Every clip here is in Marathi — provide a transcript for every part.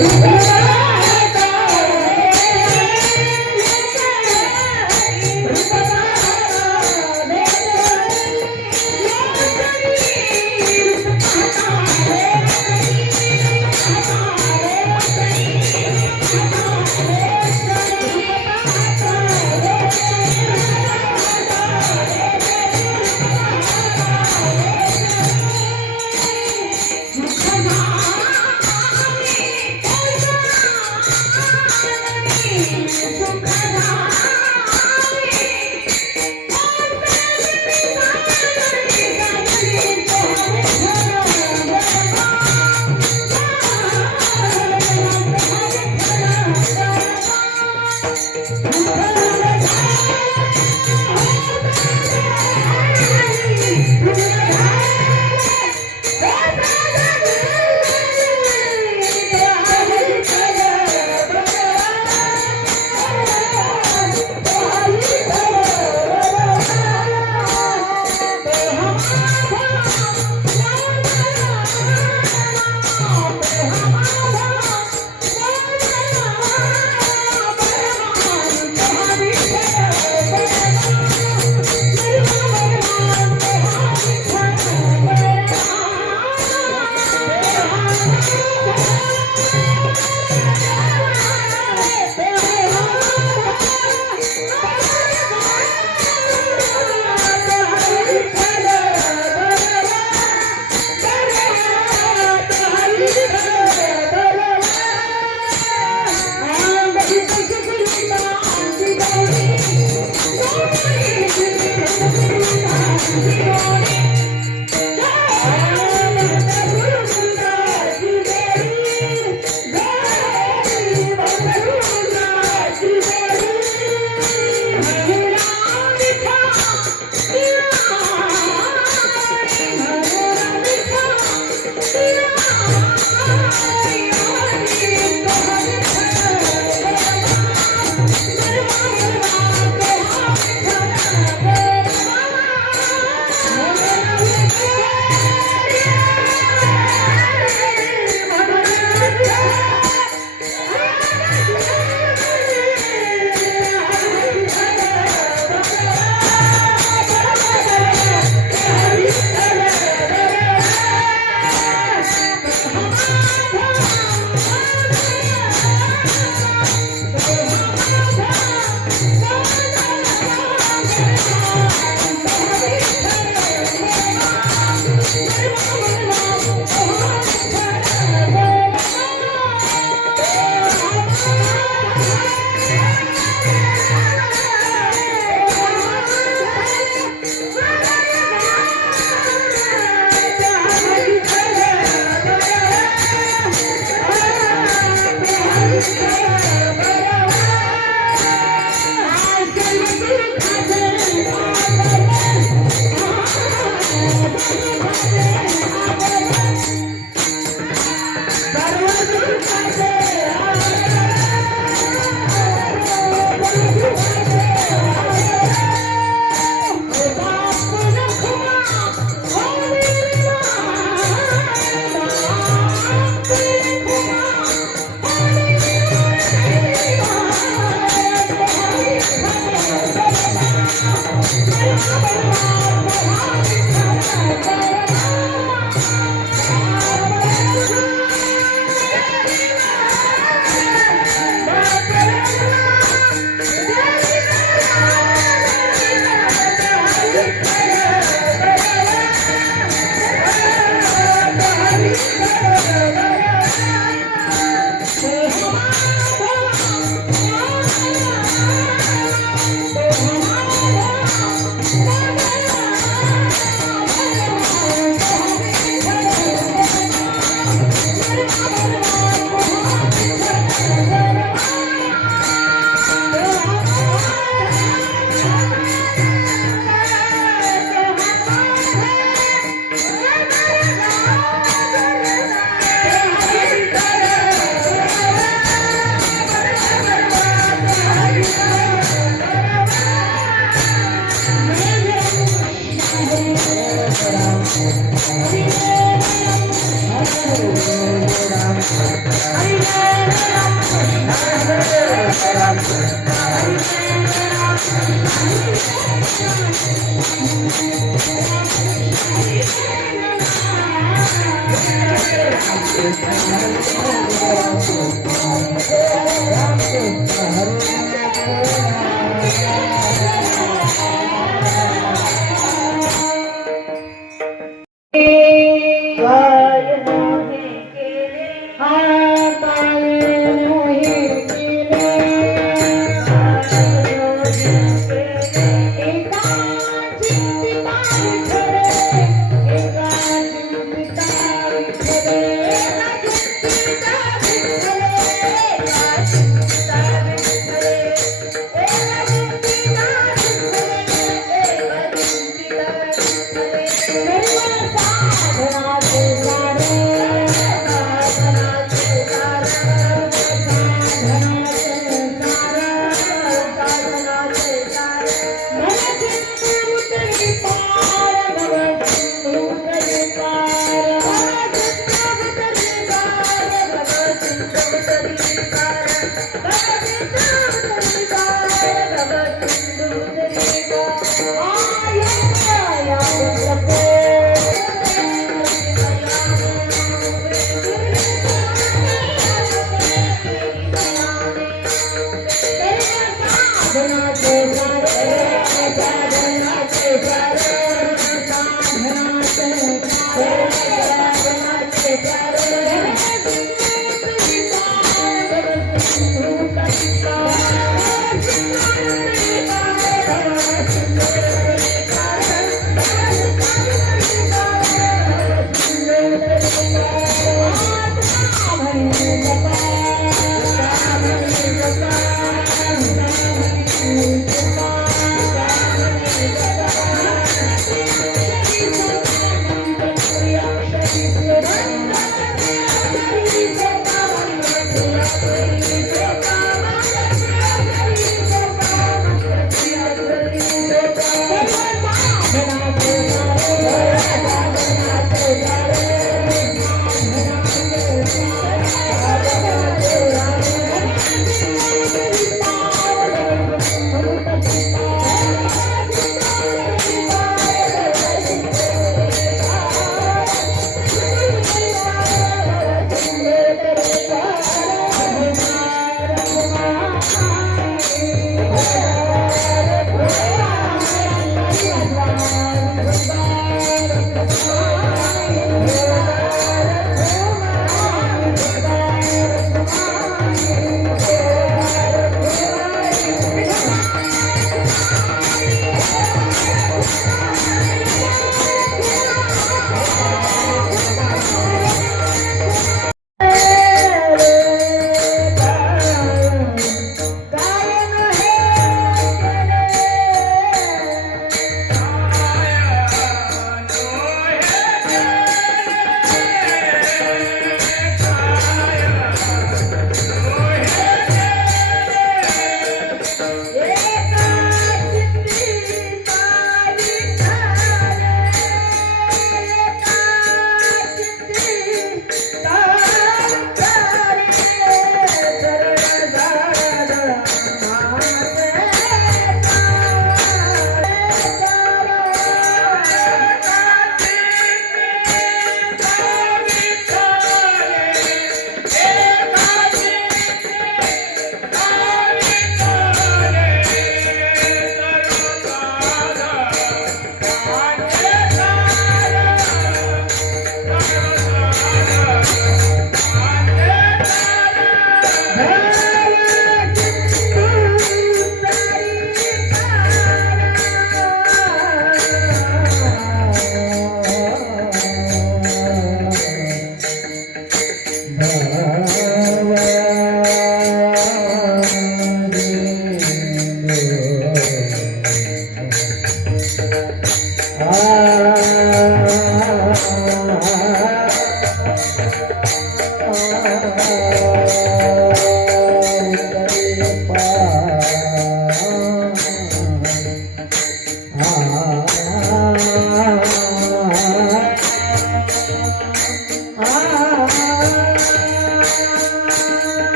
Oh,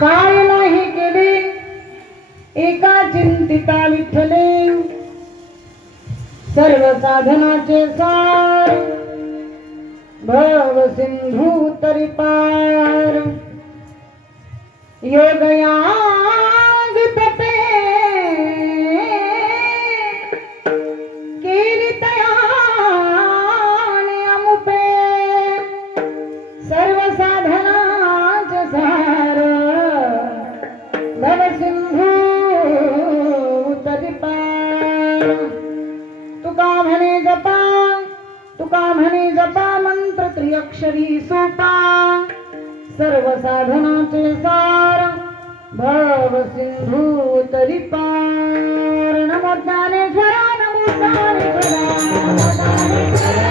काय नाही केले एका चिंतिता विठ्ठले, सर्व साधनाचे सार भव सिंधू तरी पार. योगयाग तपे केली तयाने अमुपे, सर्व साधनाचे सार भव सिंधू तरी पार. तुका म्हणे जपा मंत्र त्रिअक्षरी सोपा, सर्व साधनाचे सार भव सिंधू तरी पार. नमो ज्ञानेश्वरा नमो ज्ञानेश्वरा नमो ज्ञानेश्वरा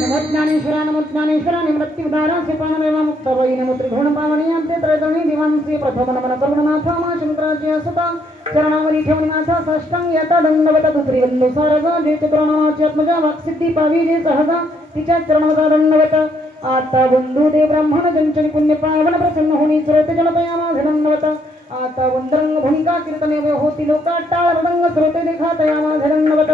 नमो ज्ञानेश्वरा नमो ज्ञानेश्वरा निमृत्युदारा सेपानमेव मुक्तवै नमो त्रिभुवन पावनी अंते त्रैतणी दिवांसी प्रथम नमन करुणानाथ मा शंकराज्य सुता चरणावली ठेवणी माथा साष्टांग यथा दंडवत दुसरी वंदे सारग जे चक्रणामाची आत्मजा वाक्सिद्धी पावी जे सहजा तिच्या चरणवता दंडवत. आता बंधू दे ब्राह्मण जंचनी पुण्य पावन प्रसन्न होनी श्रोते जनपया माझे दंडवत. आता वंदरंग भूमिका कीर्तने होती लोका टाळ मृदंग श्रोते देखा तया माझे दंडवत.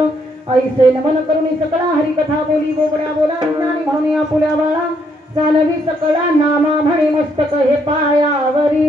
ऐसे नमन करुणी सकळा हरिकथा बोली बोबड्या बोला ज्ञानी म्हणून आपुल्या बाळा चालवी सकळा नामा म्हणे मस्तक हे पायावरी.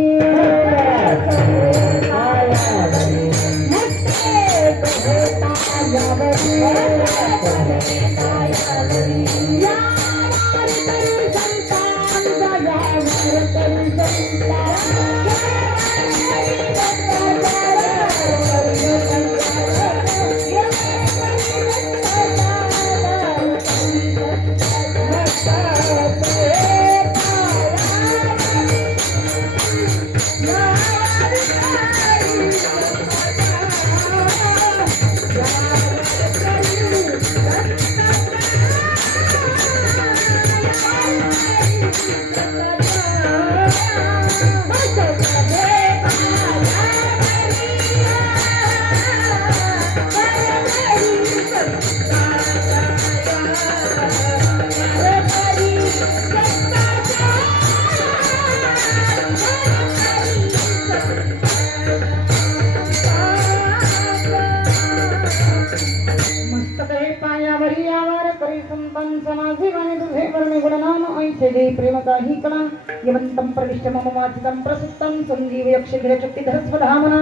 प्रेम काही कणा यवंतं प्रविष्ट मम वाचितं प्रसुप्तं संजीव यक्षगिरशक्तिधरस्वधामना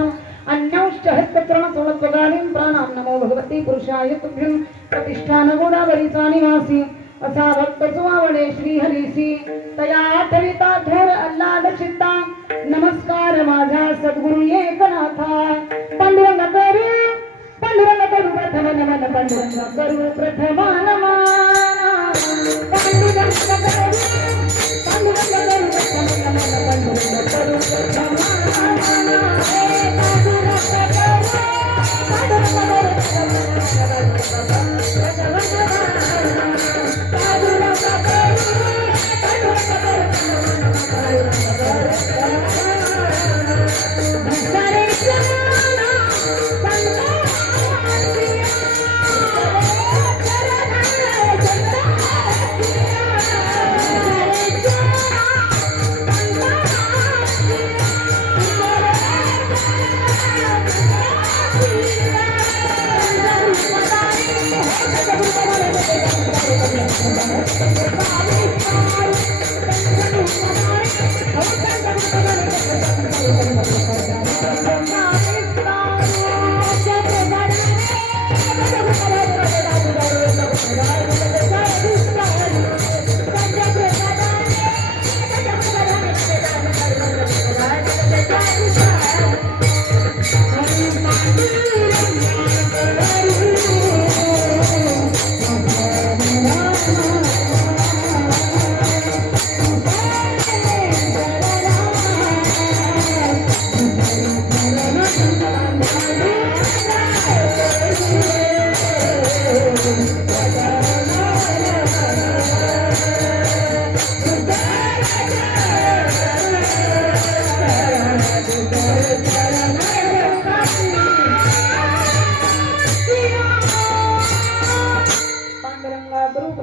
अन्यौश्च हस्तचरण सोळत्वगालीं प्राणां नमो भगवते पुरुषाय तुभ्यं. प्रतिष्ठान गोदावरीचा निवासी असा भक्त सुवावडे श्रीहरीसी, तया ठरिता थोर अल्लाद चित्ता नमस्कार माझा सद्गुरु एकनाथा. पांडुरंग करू प्रथम नमन पांडुरंग करू प्रथम नमन पांडुरंग करू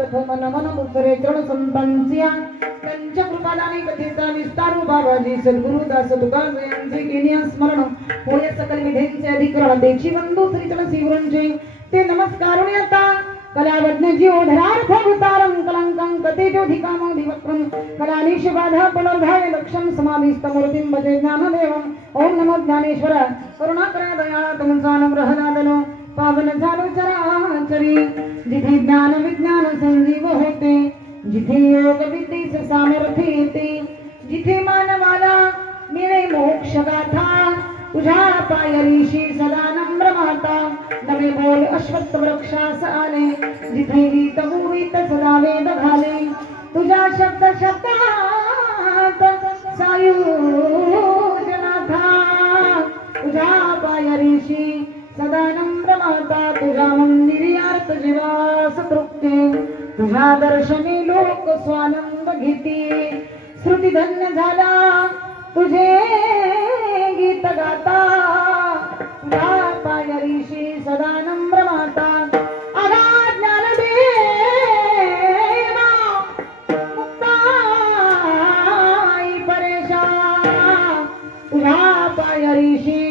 प्रथम नमन मुसरे चरण संतांच्या त्यांच्या कृपादाने कथेचा विस्तारू बाबाजी सद्गुरुदास तुकाराम यांचे केले स्मरण होय सकल विधेंचे अधिकरण देची बंधू श्री तुळशीवरांचे ते नमस्कारून येता कलावज्ञ जीवधरार्थ भूतारं कलंकं कतेजोधिकामो दिवक्रम कलानिश बाधा पुनर्धाय लक्षं समाधिस्तमूर्तिं भजे ज्ञानदेवं ओम नमो ज्ञानेश्वर करुणाकरा दया तुमचा अनुग्रह दादलो पावन झालो चराचरी जिथे ज्ञान विज्ञान संजीव होते जिथे योग विद्येचे सामर्थ्य येते जिथे मानवाला मिळे मोक्ष गाथा तुझ्या पायरीशी सदा नम्र माता नवे बोल अश्वत्थ वृक्षास आले जिथे गीत भूमीत सदा वेद घाले तुझ्या शब्द शब्दात सायुजनाथा तुझ्या पायरीशी सदा नम्र माता तुझ्या मंदिरी अर्थ जीवास तृप्ते तुझ्या दर्शनी लोक स्वानंद घेती श्रुती धन्य झाला तुझे गीत गाता तुझ्या पायरीशी सदा नम्र माता अगाध ज्ञानदेवा मुक्ताई परेशा तुझ्या पायरीशी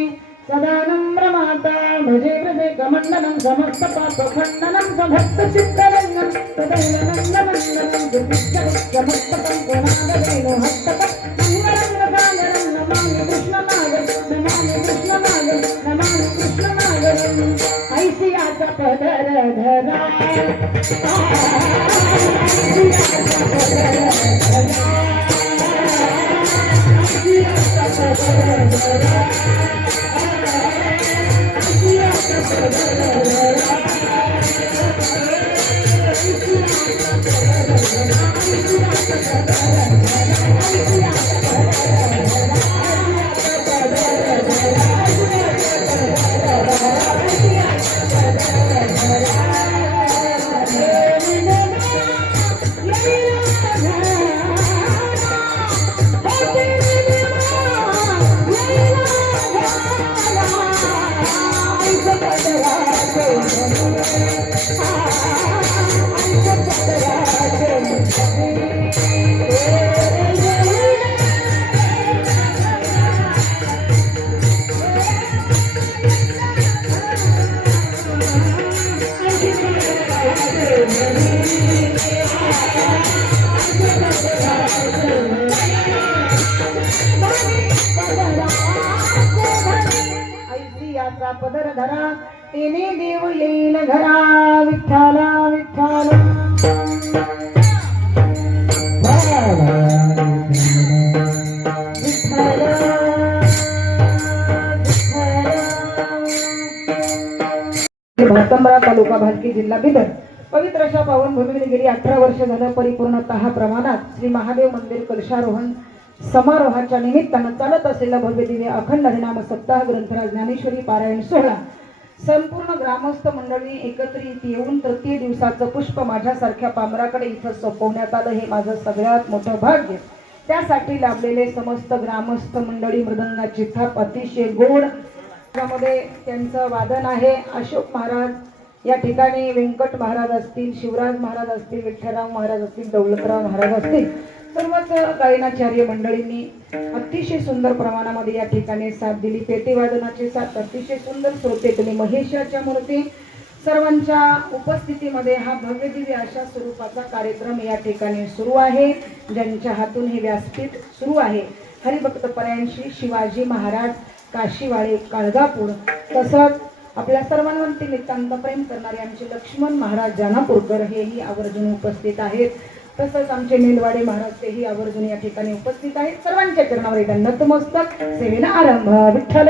सदा नम्र माता भजे व्रजे कमंडलं समस्त पाप खंडनं सभक्त चित्तरंगं तदैवनंदनंदनं दुःखमस्तकं गुणागदेनो हस्तकं मंगलंगसागरं नमामि कृष्णनागं नमामि कृष्णनागं नमामि कृष्णनागं ऐसियाचा पदर धरा पदर धरा तेने देव येईल घरा विठ्ठला विठ्ठला भटकंबरा तालुका भालकी जिल्हा बिदर पवित्र अशा पावन भूमीने गेली 18 वर्ष झालं परिपूर्णतः प्रमाणात श्री महादेव मंदिर कलशारोहण समारोहाच्या निमित्तानं चालत असलेला भव्य दिव्य अखंड हरिनाम सप्ताह ग्रंथराज ज्ञानेश्वरी पारायण सोहळा संपूर्ण ग्रामस्थ मंडळी एकत्रित येऊन तृतीय दिवसाचं पुष्प माझ्यासारख्या पामराकडे इथं सोपवण्यात आलं हे माझं सगळ्यात मोठं भाग्य त्यासाठी लाभलेले समस्त ग्रामस्थ मंडळी मृदंगाची थाप अतिशय गोड त्यामध्ये त्यांचं वादन आहे अशोक महाराज या ठिकाणी व्यंकट महाराज असतील शिवराज महाराज असतील विठ्ठलराव महाराज असतील दौलतराव महाराज असतील सर्वच गायनाचार्य मंडळींनी अतिशय सुंदर प्रमाणामध्ये या ठिकाणी साथ दिली पेटी वादनाची साथ अतिशय सुंदर श्रोते तुम्ही महेशाच्या मूर्ती सर्वांच्या उपस्थितीमध्ये हा भव्य दिव्य अशा स्वरूपाचा कार्यक्रम या ठिकाणी सुरू आहे ज्यांच्या हातून हे व्यासपीठ सुरू आहे हरिभक्त परायण श्री शिवाजी महाराज काशीवाळे काळगापूर तसंच आपल्या सर्वांवरती नितांत प्रेम करणारे आमचे लक्ष्मण महाराज जानापूरकर हेही आवर्जून उपस्थित आहेत तसंच आमचे मेलवाडे महाराज तेही आवर्जून या ठिकाणी उपस्थित आहेत सर्वांच्या चरणावर एकदा नतमस्तक सेवेला आरंभ विठ्ठल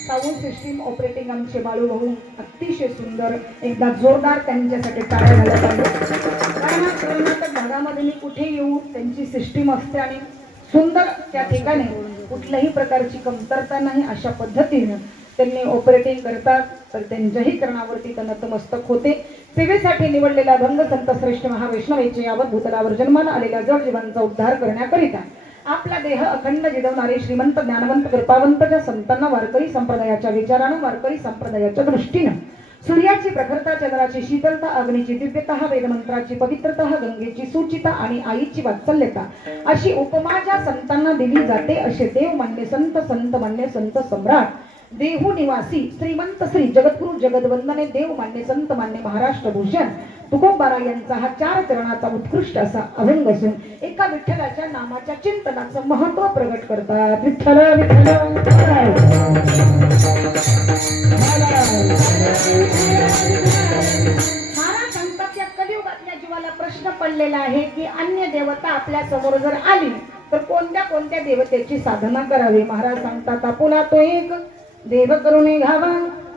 साऊंड सिस्टीम ऑपरेटिंग आमचे बाळू भाऊ अतिशय सुंदर एकदा जोरदार त्यांच्यासाठी टाळ्या झाल्या पाहिजे कारण कर्नाटक भागामध्ये मी कुठे येऊ त्यांची सिस्टीम असते आणि सुंदर त्या ठिकाणी कुठल्याही प्रकारची कमतरता नाही अशा पद्धतीने त्यांनी ऑपरेटिंग करतात तर त्यांच्याही करणावरती नतमस्तक होते सेवेसाठी निवडलेल्या भंग संत श्रेष्ठ महावैष्णवेचे यावत भूतलावर जन्माला आलेल्या जड जीवांचा उद्धार करण्याकरिता आपला देह अखंड जिरवणारे श्रीमंत ज्ञानवंत कृपावंतच्या संतांना वारकरी संप्रदायाच्या विचारानं वारकरी संप्रदायाच्या दृष्टीनं सूर्याची प्रखरता, चंद्राची शीतलता, अग्नीची दिव्यता, वेदमंत्राची पवित्रता, गंगेची सुचिता आणि आईची वात्सल्यता अशी उपमा ज्या संतांना दिली जाते असे देव मान्य संत, संत मान्य संत सम्राट, देहू निवासी श्रीमंत श्री जगद्गुरु जगदवंदने देव मान्य संत मान्य महाराष्ट्र भूषण तुकोबारा यांचा हा 4 चरणाचा उत्कृष्ट असा अभंग असून एका विठ्ठलाच्या नामाच्या चिंतनाचं महत्व प्रगट करतात. विठ्ठल विठ्ठल महाराज सांगतात या कलियुगातल्या जीवाला प्रश्न पडलेला आहे की अन्य देवता आपल्या समोर जर आली तर कोणत्या कोणत्या देवतेची साधना करावी. महाराज सांगतात आपुला तो एक देव करून घ्यावा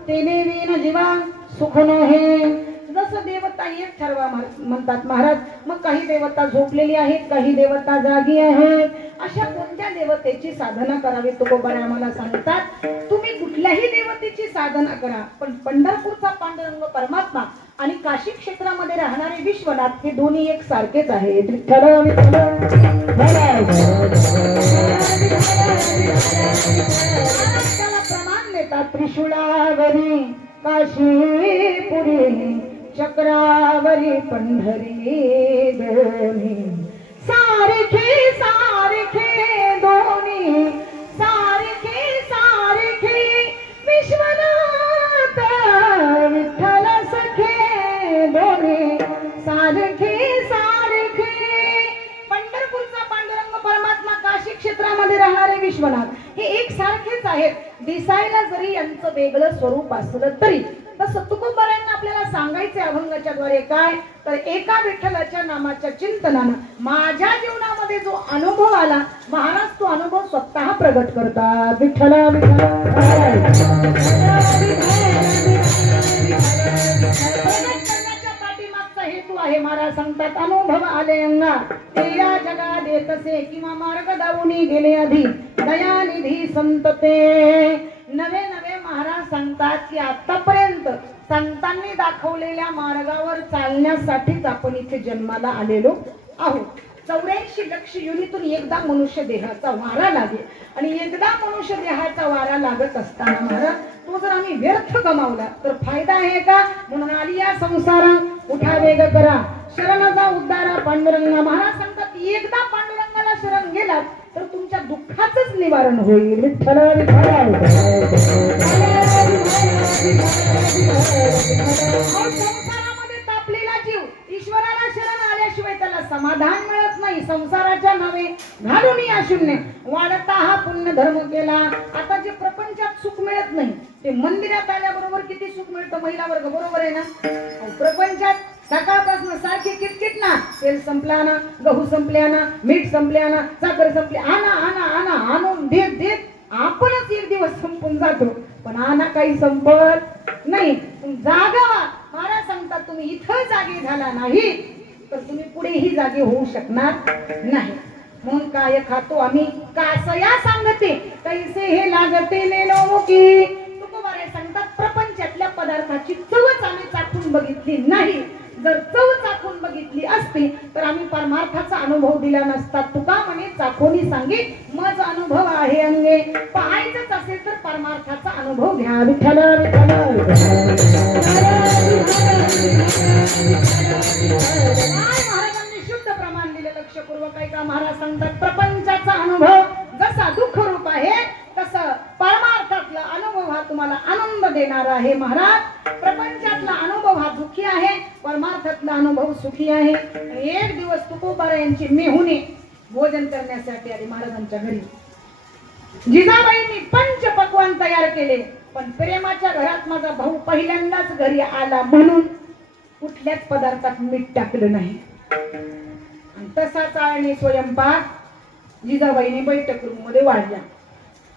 ते देवीन जीवा सुख नोहे. जसं देवता एक ठरवा म्हणतात महाराज. मग काही देवता झोपलेली आहेत, काही देवता जागी आहेत. अशा कोणत्या देवतेची साधना करावी तुकोबारा आम्हाला सांगतात. तुम्ही कुठल्याही देवतेची साधना करा, पण पंढरपूरचा पांडुरंग परमात्मा आणि काशी क्षेत्रामध्ये राहणारे विश्वनाथ हे दोन्ही एक सारखेच आहेत. विठ्ठल त्याला प्रमाण देतात. त्रिशूळावरी काशीपुरी चक्रावरी पंढरी दोन्ही सारखे सारखे दोन्ही सारखे सारखे विश्वनाथ विठ्ठल सखे दोन्ही सारखे सारखे. पंढरपूरचा पांडुरंग परमात्मा, काशी क्षेत्रामध्ये राहणारे विश्वनाथ हे एक सारखेच आहेत. दिसायला जरी यांचं वेगळं स्वरूप असलं तरी तसं तुकोबारांना आपल्याला सांगायचे अभंगाच्या द्वारे काय तर एका विठ्ठलाच्या नामाच्या चिंतनानं माझ्या जीवनामध्ये जो अनुभव आला महाराज तो अनुभव स्वतः प्रगट करतात. विठ्ठल पाठीमागचा हेतू आहे. महाराज सांगतात अनुभव आले अंगा ते या जगा देतसे किंवा मार्ग दावूनी गेले आधी दयानिधी संत ते. नवे नवे महाराज सांगतात की आतापर्यंत संतांनी दाखवलेल्या मार्गावर चालण्यासाठीच आपण इथे जन्माला आलेलो आहोत. 84 लक्ष युनितून एकदा मनुष्य देहाचा वारा लागेल आणि एकदा मनुष्य देहाचा वारा लागत असताना महाराज तो जर आम्ही व्यर्थ गमावला तर फायदा आहे का. म्हणून आली या संसारा उठा वेग करा शरणचा उद्धारा पांडुरंगा. महाराज सांगतात एकदा पांडुरंगाला शरण गेलात तर तुमच्या दुःखाचंच निवारण होईल. विठ्ठल संसारामध्ये तापलेला जीव ईश्वराला शरण आल्याशिवाय त्याला समाधान मिळत नाही. संसाराच्या नावे घालून या शून्य वाढता हा पुण्य धर्म केला. आता जे प्रपंचात सुख मिळत नाही ते मंदिरात आल्याबरोबर किती सुख मिळतं महिला वर्ग बरोबर आहे ना. प्रपंचात सकाळपासून सारखी किटकिट ना तेल संपला ना गहू संपल्या ना मीठ संपल्या ना साखर संपली आणा आणा आणा आणून देत देत आपणच एक दिवस संपून जातो. पण आणा काही संपत नाही. जागा महाराज सांगतात तुम्ही इथं जागे झाला नाही तर तुम्ही पुढेही जागे होऊ शकणार नाही. म्हणून काय खातो आम्ही कासया सांगते कैसे हे लागते नेलोमुखी. तुकोबारा सांगतात प्रपंचातल्या पदार्थाची चवच आम्ही चाखून बघितली नाही. जर चव चाखून बघितली असती तर आम्ही परमार्थाचा अनुभव दिला नसता. तुका म्हणे चाखोनी सांगे मज अनुभव आहे अंगे. पाहायचंच असेल तर परमार्थाचा अनुभव घ्या. विठ्ठल महाराजांनी शुद्ध प्रमाण दिले लक्षपूर्वक ऐका. महाराज सांगतात प्रपंचाचा अनुभव जसा दुःख रूप आहे तसं परमार्थातला अनुभव हा तुम्हाला आनंद देणार आहे. महाराज प्रपंचातला अनुभव हा दुःखी आहे, परमार्थातला अनुभव सुखी आहे. एक दिवस तुकोबारा यांची मेहुणे भोजन करण्यासाठी आली महाराजांच्या घरी. जिजाबाईंनी पंच पक्वान तयार केले पण प्रेमाच्या घरात माझा भाऊ पहिल्यांदाच घरी आला म्हणून कुठल्याच पदार्थात मीठ टाकलं नाही. तसा चाळणी स्वयंपाक जिजाबाईंनी बैठक रूम मध्ये वाढला.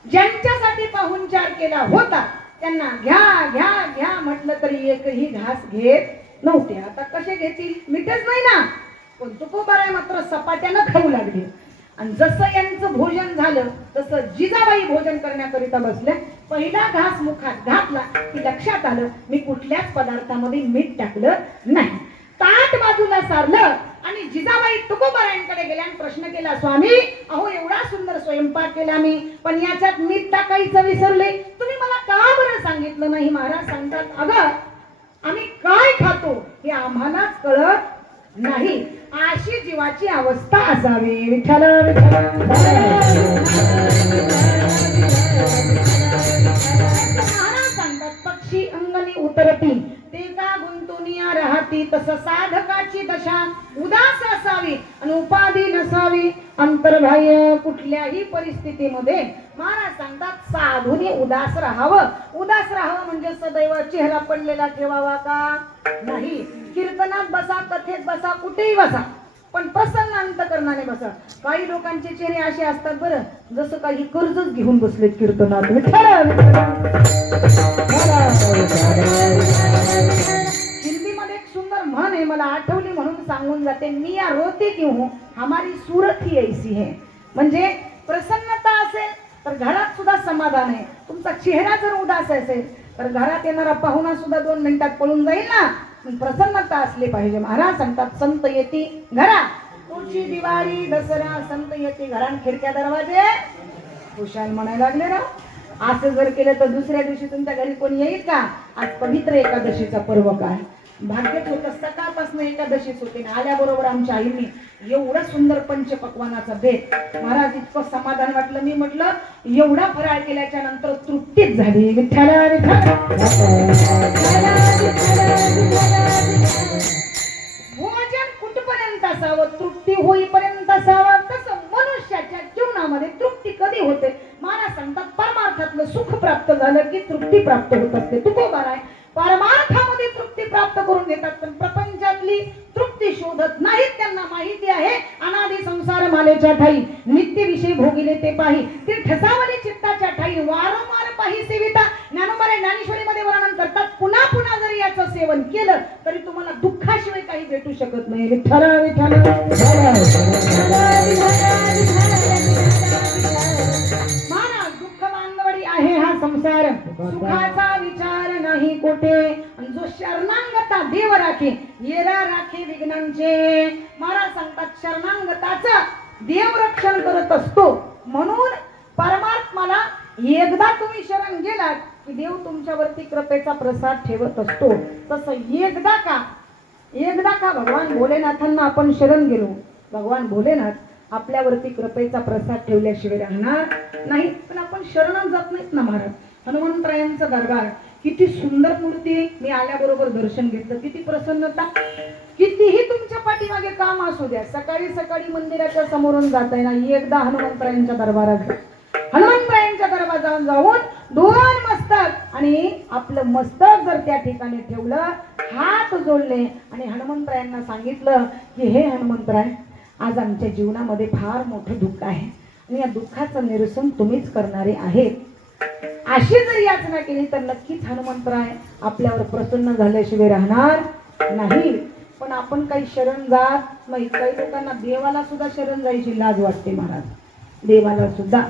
ज्यांच्यासाठी पाहुणचार केला होता त्यांना घ्या घ्या घ्या म्हटलं तरी एकही घास घेत नव्हते. आता कसे घेतील मीठच नाही ना. पण तुकोबारा मात्र सपाट्यानं खाऊ लागले. आणि जसं यांचं भोजन झालं तसं जिजाबाई भोजन करण्याकरिता बसल्या. पहिला घास मुखात घातला की लक्षात आलं मी कुठल्याच पदार्थामध्ये मीठ टाकलं नाही. ताट बाजूला सारलं आणि जिजाबाई तुकोबारायांकडे गेल्या आणि प्रश्न केला, स्वामी अहो एवढा सुंदर स्वयंपाक केला मी, पण याच्यात मीठ टाकायचं विसरले, तुम्ही मला का बरं सांगितलं नाही? महाराज सांगतात, अगं आम्ही काय खातो हे आम्हालाच कळत नाही, अशी जीवाची अवस्था असावी. विठ्ठल महाराज सांगतात, पक्षी अंगणी उतरती ते का गुंतुनिया राहती, तस साधकाची दशा उदास असावी आणि उपाधी नसावी. अंतर्बाह्य कुठल्याही परिस्थितीमध्ये महाराज सांगतात साधूने उदास राहावं. उदास राहावं म्हणजे सदैव चेहरा पडलेला ठेवावा का? नाही. कीर्तनात बसा, कथेत बसा, कुठेही बसा, पण प्रसन्न अंतकरणाने बसा. काही लोकांचे चेहरे असे असतात बरं, जसं काही कर्जच घेऊन बसलेत कीर्तनात. हिंदीमध्ये एक सुंदर म्हण आहे, मला आठवली म्हणून सांगून जाते. मिया रोते क्यों हूं, हमारी सूरत ही ऐसी है. म्हणजे प्रसन्नता असेल तर घरात सुद्धा समाधान आहे. तुमचा चेहरा जर उदास असेल तर घरात येणारा पाहुणा सुद्धा 2 मिनिटात पळून जाईल ना. प्रसन्नता असली पाहिजे. महाराज सांगतात, संत येती घरा, तुळशी दिवाळी दसरा, संत येती घरान खिडक्या दरवाजे खुशाल म्हणायला लागले ना. असं जर केलं तर दुसऱ्या दिवशी तुमच्या घरी कोणी येईल का? आज पवित्र एकादशीचा पर्व काय भाग्यच होतं, सकाळपासून एकादशीच होते. आल्याबरोबर आमच्या आईने एवढा सुंदर पंचपक्वानाचा बेत, महाराज इतकं समाधान वाटलं. मी म्हटलं एवढा फराळ केल्याच्या नंतर तृप्तीच झाली. विठ्ठला भोजन कुठपर्यंत असावं? तृप्ती होईपर्यंत असावं. तसं मनुष्याच्या जीवनामध्ये तृप्ती कधी होते? महाराज सांगतात, परमार्थातलं सुख प्राप्त झालं की तृप्ती प्राप्त होत असते. तुकोबाराय परमार्थामध्ये तृप्ती प्राप्त करून देतात, पण प्रपंचातली तृप्ती शोधत नाहीत. त्यांना माहिती आहे अनादि संसार मालेच्या ठाई नित्य विषय भोगिले ते पाही, ते ठसावले चित्ताच्या ठाई वारंवार पाही सेविता. ज्ञानोबा ज्ञानेश्वरीमध्ये वर्णन करतात, पुन्हा पुन्हा जर याचं सेवन केलं तरी तुम्हाला दुःखाशिवाय काही भेटू शकत नाही. विठ्ठल विठ्ठल महाराज, दुःख बांधवडी आहे हा संसार, सुखाचा विचार नाही कोठे. जो शरणांगता देव राखे, येरा राखे विघ्नांचे. महाराज सांगतात, शरणांगताचं देव रक्षण करत असतो. म्हणून परमात्माला एकदा तुम्ही शरण गेलात की देव तुमच्यावरती कृपेचा प्रसाद ठेवत असतो. तसं एकदा का भगवान भोलेनाथांना आपण शरण गेलो, भगवान भोलेनाथ आपल्यावरती कृपेचा प्रसाद ठेवल्याशिवाय राहणार नाही. पण आपण शरण जात नाहीत ना महाराज. हनुमंतरायांचा दरबार किती सुंदर मूर्ती आहे. मी आल्याबरोबर दर्शन घेतलं, किती प्रसन्नता. कितीही तुमच्या पाठीमागे काम असू द्या, सकाळी सकाळी मंदिराच्या समोरून जाताय ना, एकदा हनुमंतरायांच्या दरबारात हनुमंतरायांच्या दरबारात जाऊन 2 मस्तक आणि आपलं मस्तक जर त्या ठिकाणी ठेवलं, हात जोडले आणि हनुमंतरायांना सांगितलं की हे हनुमंतराय, आज आमच्या जीवनामध्ये फार मोठं दुःख आहे आणि या दुःखाचं निरसन तुम्हीच करणारे आहेत. अशी जर याचना केली तर नक्कीच हनुमंतराय आपल्यावर प्रसन्न झाल्याशिवाय राहणार नाही. पण आपण काही शरण जात नाही. काही लोकांना देवाला सुद्धा शरण जायची लाज वाटते महाराज. देवाला सुद्धा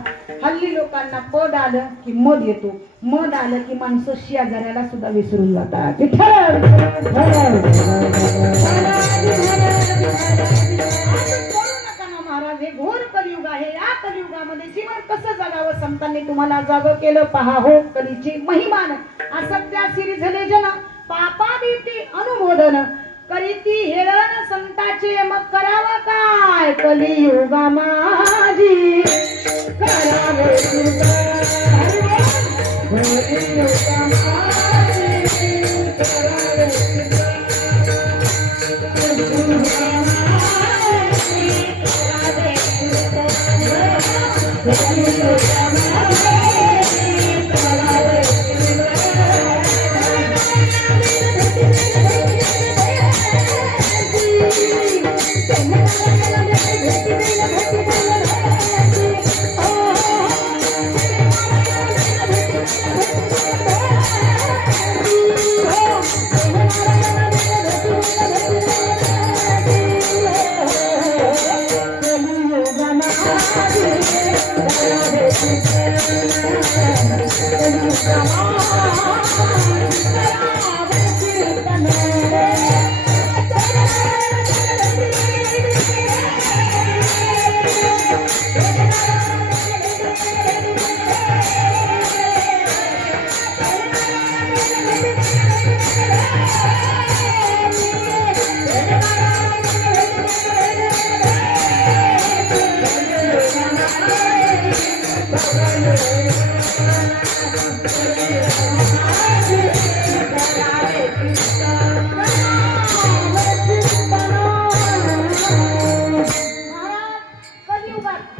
हल्ली लोकांना पद आलं की मद येतो, मद आलं की माणसं शेजाऱ्याला सुद्धा विसरून जातात. महाराज, हे घोर कलियुग आहे. या कलियुगामध्ये जीवन कसं जगावं संतांनी तुम्हाला जागं केलं. पहा हो कलीची महिमान, असत्यासिरी झाले जन, पापा भीती अनुमोदन करीती हेळन संताचे, मग करावं काय कलियुगा माझी. करावे कलियुगा माझी, करावे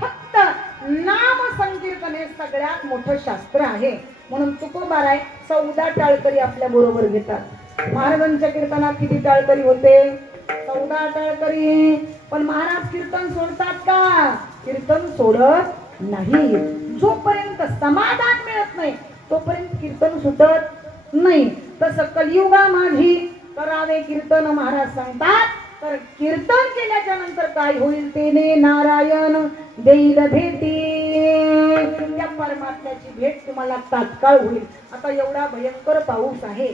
फक्त नाम संकीर्तने सगळ्यात मोठं शास्त्र आहे. म्हणून तुकोबाराय 14 टाळकरी आपल्या बरोबर घेतात. महाराजांच्या कीर्तनात किती टाळकरी होते? 14 टाळकरी. पण महाराज कीर्तन सोडतात का? कीर्तन सोडत नाही. जोपर्यंत समाधान मिळत नाही तोपर्यंत कीर्तन सुटत नाही. तसं कलियुगा माझी करावे कीर्तन महाराज सांगतात. तर कीर्तन केल्याच्या नंतर काय होईल? तेने नारायण देईल भेटी. त्या परमात्म्याची भेट तुम्हाला तात्काळ होईल. आता एवढा भयंकर पाऊस आहे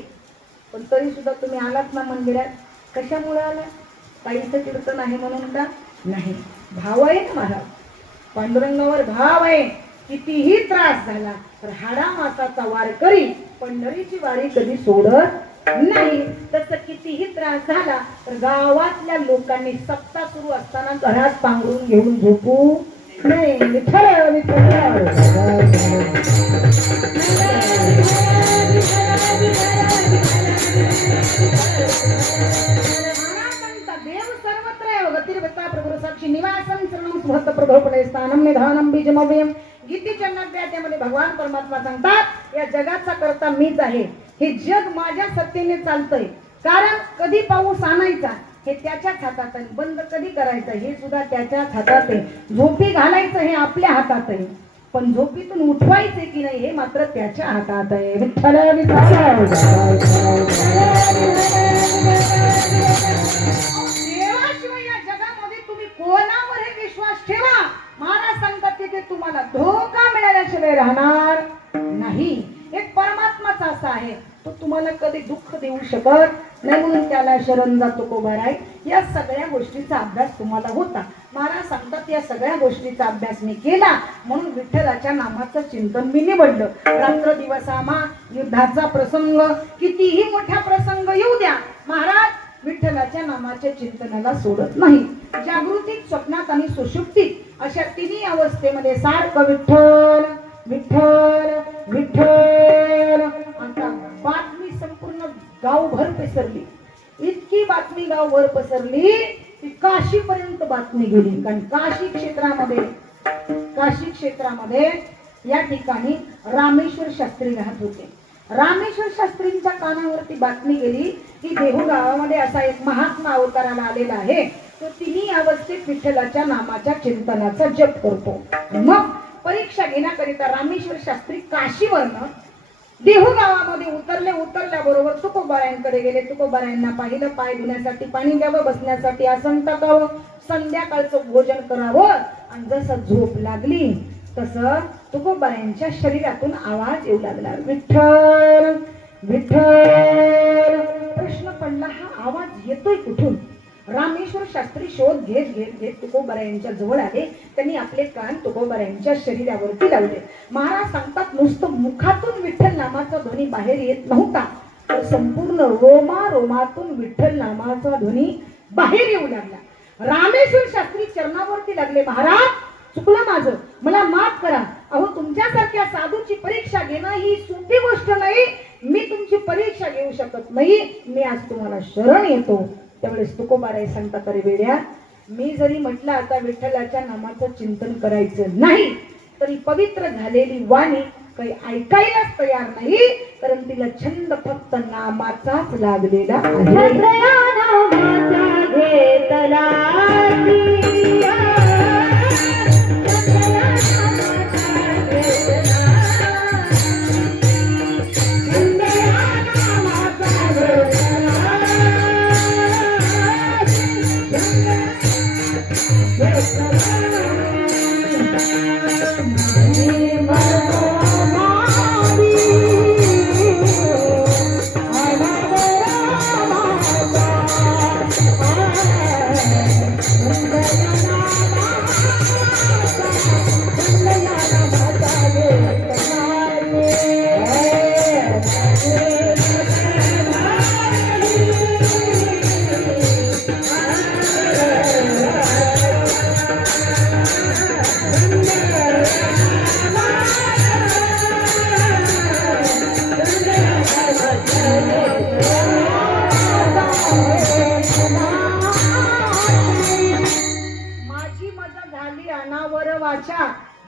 पण तरी सुद्धा तुम्ही आलात ना मंदिरात. कशामुळे आला? काहीच कीर्तन आहे म्हणून का? नाही, भाव आहे ना महाराज. पांडुरंगावर भाव आहे. कितीही त्रास झाला तर हाडा मासाचा वारकरी पंढरीची वारी कधी सोडत नाही. तसं कितीही त्रास झाला तर गावातल्या लोकांनी सप्ताह सुरू असताना घरात पांघरून घेऊन झोपू नाही. विठ्ठल विठ्ठल देव सर्वत्र गतिर्भक्ता प्रभु साक्षी निवासम शरणं सुभक्त प्रभोपणे स्थानम निधानम बीजमव्यम. गीतेच्या 9व्या अध्यायामध्ये भगवान परमात्मा सांगतात या जगाचा करता मीच आहे. हे जग माझ्या सत्तेने चालतंय. कारण कधी पाऊस आणायचा हे त्याच्याच हातात आहे. बंद कधी करायचं हे सुद्धा त्याच्याच हातात आहे. झोपी घालायचं हे आपल्या हातात आहे. पण झोपीतून उठवायचे की नाही हे मात्र त्याच्या हातात आहे. विठ्ठल विठ्ठल. देवाशिवाय या जगामध्ये तुम्ही कोणावर हे विश्वास ठेवा. महाराज सांगतात तिथे तुम्हाला धोका मिळाल्याशिवाय राहणार नाही. एक परमात्माचा असा आहे तो तुम्हाला कधी दुःख देऊ शकत नाही. म्हणून त्याला शरण जातो कोबाराय. या सगळ्या गोष्टीचा अभ्यास तुम्हाला होता. महाराज सांगतात या सगळ्या गोष्टीचा अभ्यास मी केला म्हणून विठ्ठलाच्या नामाचं चिंतन मी निवडलं. रात्र दिवस आम्हा युद्धाचा प्रसंग कितीही मोठा प्रसंग येऊ द्या महाराज विठ्ठलाच्या नामाच्या चिंतनाला सोडत नाही. जागृतीत, स्वप्नात आणि सुषुप्तीत अशा तिन्ही अवस्थेमध्ये सारखं विठ्ठल विठ्ठल विठ्ठल. आता बातमी संपूर्ण गावभर पसरली. इतकी बातमी गावभर पसरली की काशीपर्यंत बातमी गेली. कारण काशी क्षेत्रामध्ये या ठिकाणी रामेश्वर शास्त्री राहत होते. रामेश्वर शास्त्रींच्या कानावरती बातमी गेली की देहू गावामध्ये असा एक महात्मा अवताराला आलेला आहे. तो तिन्ही अवस्थेत विठ्ठलाच्या नामाच्या चिंतनाचा जप करतो. मग परीक्षा घेण्याकरिता रामेश्वर शास्त्री काशीवरनं देहू गावामध्ये उतरल्याबरोबर तुकोबारायांकडे गेले. तुकोबारायांना पाहिलं. पाय धुण्यासाठी पाणी द्यावं, बसण्यासाठी आसन टाकावं, संध्याकाळचं भोजन करावं. आणि जसं झोप लागली तसं तुकोबारायांच्या शरीरातून आवाज येऊ लागला. विठ्ठल विठ्ठल. प्रश्न पडला हा आवाज येतोय कुठून? रामेश्वर शास्त्री शोध घेत तुकोबारायांच्या जवळ आले. त्यांनी आपले कान तुकोबारायांच्या शरीरावरती लावले. महाराज सांगतात नुसतं मुखातून विठ्ठल नामाचा ध्वनी बाहेर येत नव्हता तर संपूर्ण रोमातून विठ्ठल नामाचा ध्वनी बाहेर येऊ लागला. रामेश्वर शास्त्री चरणावरती लागले. महाराज चुकलं माझं, मला माफ करा. अहो तुमच्यासारख्या साधूची परीक्षा घेणं ही सोपी गोष्ट नाही. मी तुमची परीक्षा घेऊ शकत नाही. मी आज तुम्हाला शरण येतो. त्यावेळेस तुकोबाराय सांगतात अरे वेड्या, मी जरी म्हटलं आता विठ्ठलाच्या नामाचं चिंतन करायचं नाही तरी पवित्र झालेली वाणी काही ऐकायलाच तयार नाही. कारण तिला छंद फक्त नामाचाच लागलेला आहे.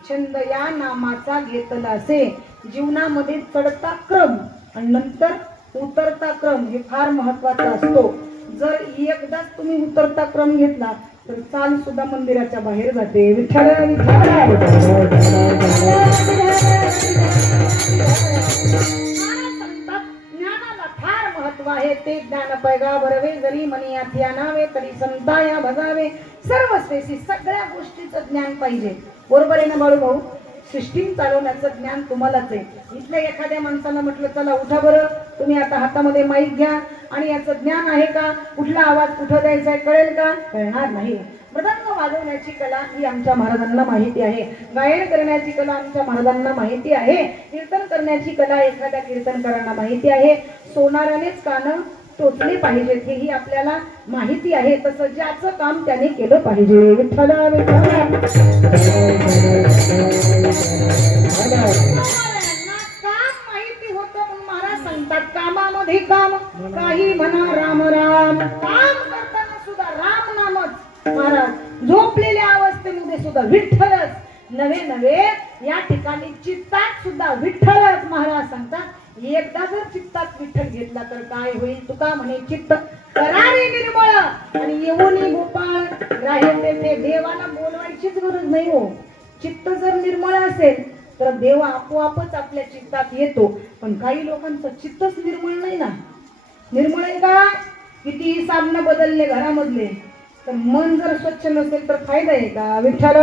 छंद या नामाचा घेतला असे. जीवनामध्ये चढता क्रम आणि नंतर उतरता क्रम हे फार महत्वाचा असतो. जर एकदाच तुम्ही उतरता क्रम घेतला तर चाल सुद्धा मंदिराच्या बाहेर जाते. विठ्ठल ज्ञानाला फार महत्व आहे. ते ज्ञान पैगा भरवे जरी मनी आठ्या नावे तरी संताया भगावे. सर्व स्पेसी सगळ्या गोष्टीचं ज्ञान पाहिजे. बरोबर आहे ना बाळू भाऊ? सिस्टीम चालवण्याचं ज्ञान तुम्हालाच आहे. इथल्या एखाद्या माणसाला म्हटलं चला उठा बरं, तुम्ही आता हातामध्ये माईक घ्या आणि याचं ज्ञान आहे का, कुठला आवाज कुठं द्यायचा आहे कळेल का? कळणार नाही. मृदंग वाजवण्याची कला ही आमच्या महाराजांना माहिती आहे. गायन करण्याची कला आमच्या महाराजांना माहिती आहे. कीर्तन करण्याची कला एखाद्या कीर्तनकारांना माहिती आहे. सोनारानेच कानं टोचले पाहिजेत हेही आपल्याला माहिती आहे. तसं ज्याचं काम त्याने केलं पाहिजे. विठ्ठल काम माहिती होतं म्हणून महाराज सांगतात कामामध्ये काम काही म्हणा राम राम. काम करताना सुद्धा राम नामच. महाराज झोपलेल्या अवस्थेमध्ये सुद्धा विठ्ठलच. नवे नवे या ठिकाणी चित्तात सुद्धा विठ्ठलच. महाराज सांगतात एकदा जर चित्तात विठ्ठल घेतला तर काय होईल? तुका म्हणे चित्त करारे निर्मळ आणि येऊनी गोपाळ राहिले. ते देवाला बोलवायचीच गरज नाही हो. चित्त जर निर्मळ असेल तर देव आपोआपच आपल्या चित्तात येतो. पण काही लोकांचं चित्तच निर्मळ नाही ना. निर्मळ आहे का? कितीही साबण बदलले घरामधले तर मन जर स्वच्छ नसेल तर फायदा आहे का? विठ्ठल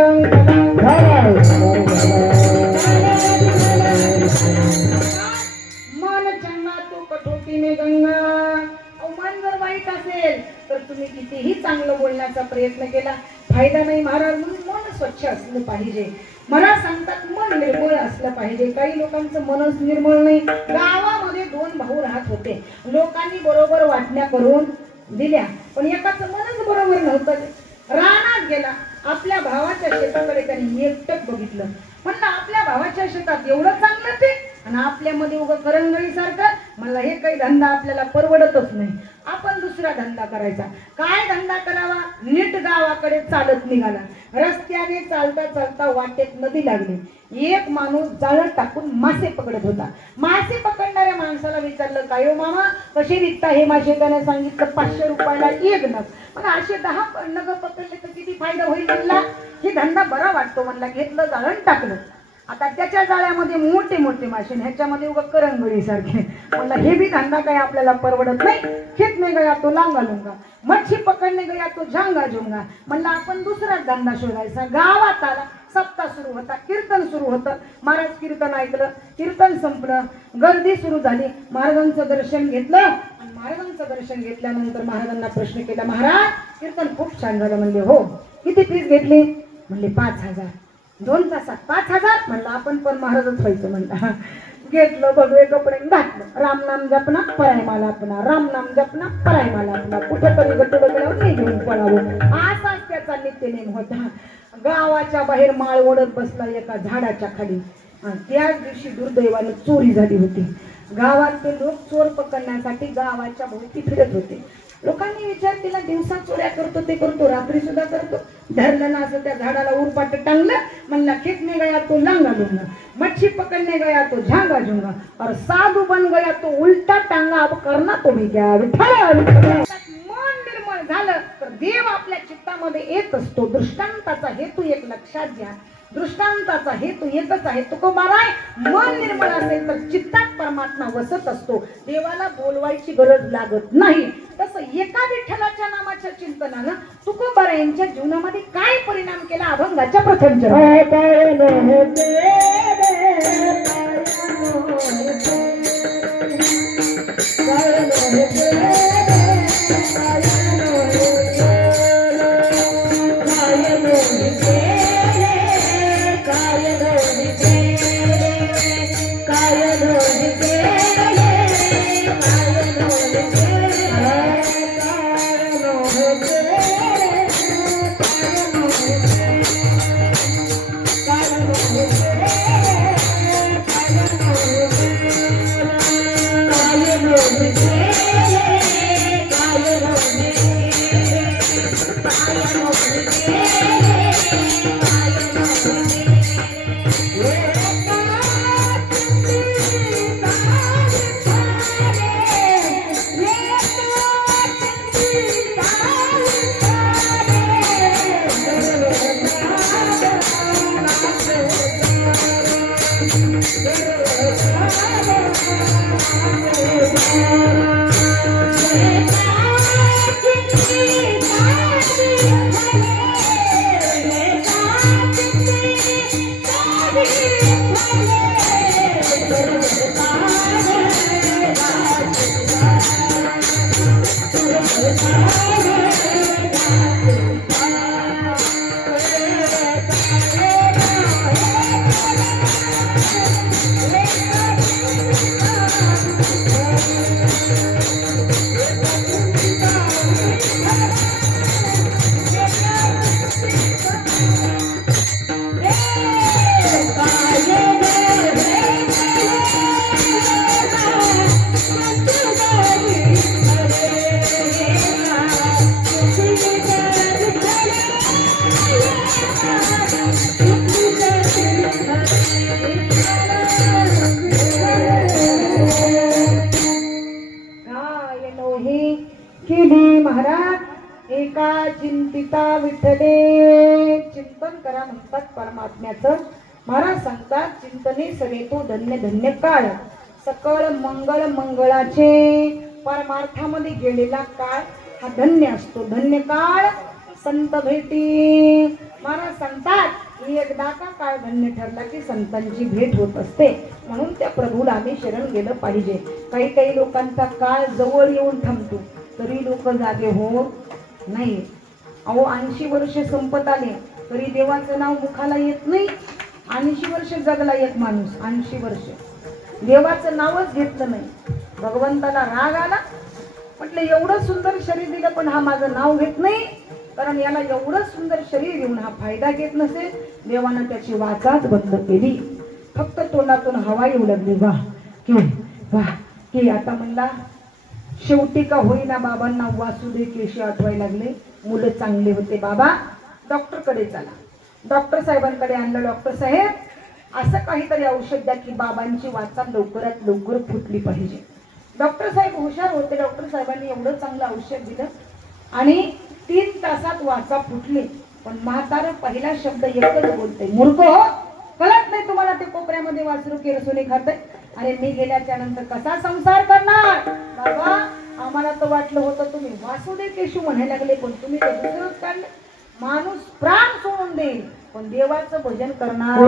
मन चंगा तो कठोटी में गंगा. मन जर वाईट असेल तर तुम्ही कितीही चांगलं बोलण्याचा प्रयत्न केला फायदा नाही. महाराज म्हणून मन स्वच्छ असलं पाहिजे. महाराज सांगतात मन निर्मळ असलं पाहिजे. काही लोकांचं मनच निर्मळ नाही. गावामध्ये 2 भाऊ राहत होते. लोकांनी बरोबर वाटण्या करून दिल्या पण एकाचं मनच बरोबर नव्हतं. रानात गेला. आपल्या भावाच्या शेताकडे त्यांनी एकटक बघितलं. म्हणलं आपल्या भावाच्या शेतात एवढं चांगलं ते आणि आपल्यामध्ये उगा करंगळी सारखं. मला हे काही धंदा आपल्याला परवडतच नाही. आपण दुसरा धंदा करायचा. काय धंदा करावा? नीट गावाकडे चालत निघाला. रस्त्याने चालता चालता वाटेत नदी लागली. एक माणूस जाळं टाकून मासे पकडत होता. मासे पकडणाऱ्या माणसाला विचारलं काय हो मामा कसे विकता हे मासे? त्याने सांगितलं 500 रुपयाला 1 नग. पण असे 10 नग पकडले तर किती फायदा होईल म्हणला. हे धंदा बरा वाटतो म्हणला. घेतलं जाळण टाकलं. आता त्याच्या जाळ्यामध्ये मोठे मोठे मासे ह्याच्यामध्ये उगा करंगळी सारखे. म्हणलं हे बी धंदा काही आपल्याला परवडत नाही. खेत में गया तो लांगा लुंगा, मच्छी पकडणे गया तो झांगा झुंगा. म्हणलं आपण दुसराच धंदा शोधायचा. गावात आला. सप्ताह सुरू होता. कीर्तन सुरू होतं. महाराज कीर्तन ऐकलं. कीर्तन संपलं. गर्दी सुरू झाली. महाराजांचं दर्शन घेतलं आणि महाराजांचं दर्शन घेतल्यानंतर महाराजांना प्रश्न केला महाराज कीर्तन खूप छान झालं. म्हणले हो. किती फीस घेतली? म्हणले 5000. 2 तासात 5000. म्हणलं आपण पण महाराजच व्हायचं. म्हणलं घेतलं भगवे कपडे घातलं. राम नाम जपना पराय माला आपला. राम नाम जपना पराय माला आपला. कुठेतरी गट्टू गेल्यावर नाही घेऊन पळावं. असाच त्याचा नित्यनेम होता. गावाच्या बाहेर माळ ओढत बसला एका झाडाच्या खाली. त्याच दिवशी दुर्दैवाने चोरी झाली होती. गावातले लोक चोर पकडण्यासाठी गावाच्या भोवती फिरत होते. लोकांनी विचार केला दिवसा चोऱ्या करतो ते करतो रात्री सुद्धा करतो. धरलं ना असं त्या झाडाला उरपाट टांगलं. म्हणला खेतने गया तो लांगा लुंगा, मच्छी पकडने गया तो झांगा झुंगा और साधू बन गया तो उलटा टांगा. अब करना तो भी क्या? मन निर्मळ झालं तर देव आपल्या चित्तामध्ये येत असतो. दृष्टांताचा हेतू एक लक्षात घ्या. दृष्टांताचा हेतू एकच आहे. तुकोबाराय मन निर्मळ असेल तर चित्तात परमात्मा वसत असतो. देवाला बोलवायची गरज लागत नाही. तसं एका विठ्ठलाच्या नामाच्या चिंतनानं तुकोबारायांच्या जीवनामध्ये काय परिणाम केला? अभंगाच्या प्रथम काय केली महाराज एका चिंतिता विठ्ठले. चिंतन करा म्हणतात परमात्म्याचं. महाराज सांगतात चिंतने सरे तो धन्य धन्य काळ, सकळ मंगळ मंगळाचे. परमार्थामध्ये गेलेला काळ हा धन्य असतो. धन्य काळ संत भेटी. महाराज सांगतात एकदा का काळ धन्य ठरला की संतांची भेट होत असते. म्हणून त्या प्रभूला आम्ही शरण गेलं पाहिजे. काही काही लोकांचा काळ जवळ येऊन थांबतो तरी लोक जागे होत नाही. अहो 80 वर्ष संपत आले तरी देवाचं नाव मुखाला येत नाही. 80 वर्ष जगला एक माणूस, 80 वर्ष देवाचं नावच घेतलं नाही. भगवंताला राग आला, म्हटलं एवढं सुंदर शरीर दिलं पण हा माझं नाव घेत नाही. कारण याला एवढं सुंदर शरीर देऊन हा फायदा घेत नसेल. देवानं त्याची वाचाच बंद केली. फक्त तोंडातून हवा येऊ लागली वाह की. आता म्हणला शेवटी का होईना बाबांना वासुदेव केशी आठवायला लागले. मुलं चांगले होते बाबा, डॉक्टरकडे चला. डॉक्टर साहेबांकडे आणलं. डॉक्टर साहेब असं काहीतरी औषध द्या की बाबांची वाचा लवकरात लवकर फुटली पाहिजे. डॉक्टर साहेब हुशार होते. डॉक्टर साहेबांनी एवढं चांगलं औषध दिलं आणि 3 तासात वाचा फुटली. पण म्हातारा पहिला शब्द एकच बोलते, मूर्ख हो, कळत नाही तुम्हाला ते कोपऱ्यामध्ये वासरू केरसुनी खाते. अरे मी गेल्याच्या नंतर कसा संसार करणार बाबा. आम्हाला तर वाटलं होतं तुम्ही वासुदेव केशू म्हणायला लागले पण तुम्ही तर दुसरंच काढले. माणूस प्राण सोडून देईल पण देवाचं भजन करणार.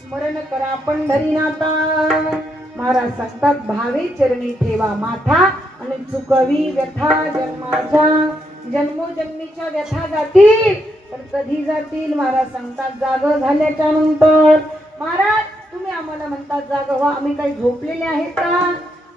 स्मरण करा पंढरीनाथा. महाराज सांगतात भावे चरणी ठेवा माथा आणि चुकवी व्यथा जन्माच्या. जन्मोजन्मीच्या व्यथा जातील पण कधी जातील. महाराज सांगतात जाग झाल्याच्या नंतर. महाराज तुम्ही आम्हाला म्हणतात जाग व्हा, आम्ही काही झोपलेले आहेत का.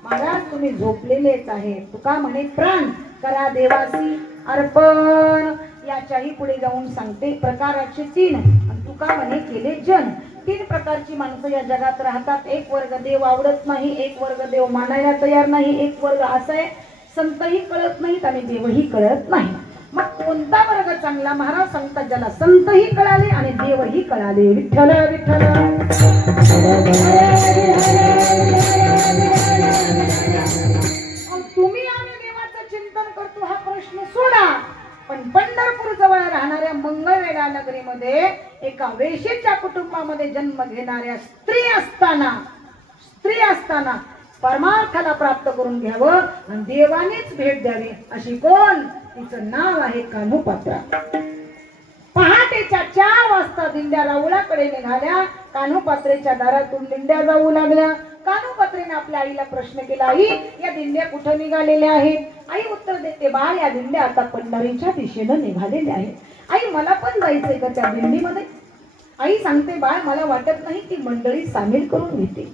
महाराज तुम्ही झोपलेलेच आहे. तुका म्हणे प्राण करा देवासी अर्पण. याच्याही पुढे जाऊन सांगते प्रकाराचे 3 आणि तुका म्हणे केले जन. तीन प्रकारची माणसं या जगात राहतात. एक वर्ग देव आवडत नाही, एक वर्ग देव मानायला तयार नाही, एक वर्ग असा आहे संतही कळत नाहीत आणि देवही कळत नाही. मग कोणता वर्ग चांगला? महाराज सांगतात ज्याला संतही कळाले आणि देवही कळाले. विठ्ठल विठ्ठल. तुम्ही आम्ही देवाचं चिंतन करतो हा प्रश्न सोडा, पण पंढरपूर जवळ राहणाऱ्या मंगळवेढा नगरीमध्ये एका वेशीच्या कुटुंबामध्ये जन्म घेणाऱ्या स्त्री असताना परमार्थाला प्राप्त करून घ्यावं आणि देवानेच भेट द्यावी अशी कोण? तिचं नाव आहे कान्होपात्रा. पहाटेच्या 4 वाजता दिंड्या राऊळाकडे निघाल्या. कान्होपात्रेच्या दारातून दिंड्या जाऊ लागल्या. कान्होपात्रेने आपल्या आईला प्रश्न केला, आई या दिंड्या कुठं निघालेल्या आहेत? आई उत्तर देते, बाळ या दिंड्या आता पंढरीच्या दिशेनं निघालेल्या आहेत. आई मला पण जायचंय का त्या दिंडीमध्ये? आई सांगते, बाळ मला वाटत नाही ती मंडळी सामील करून घेते.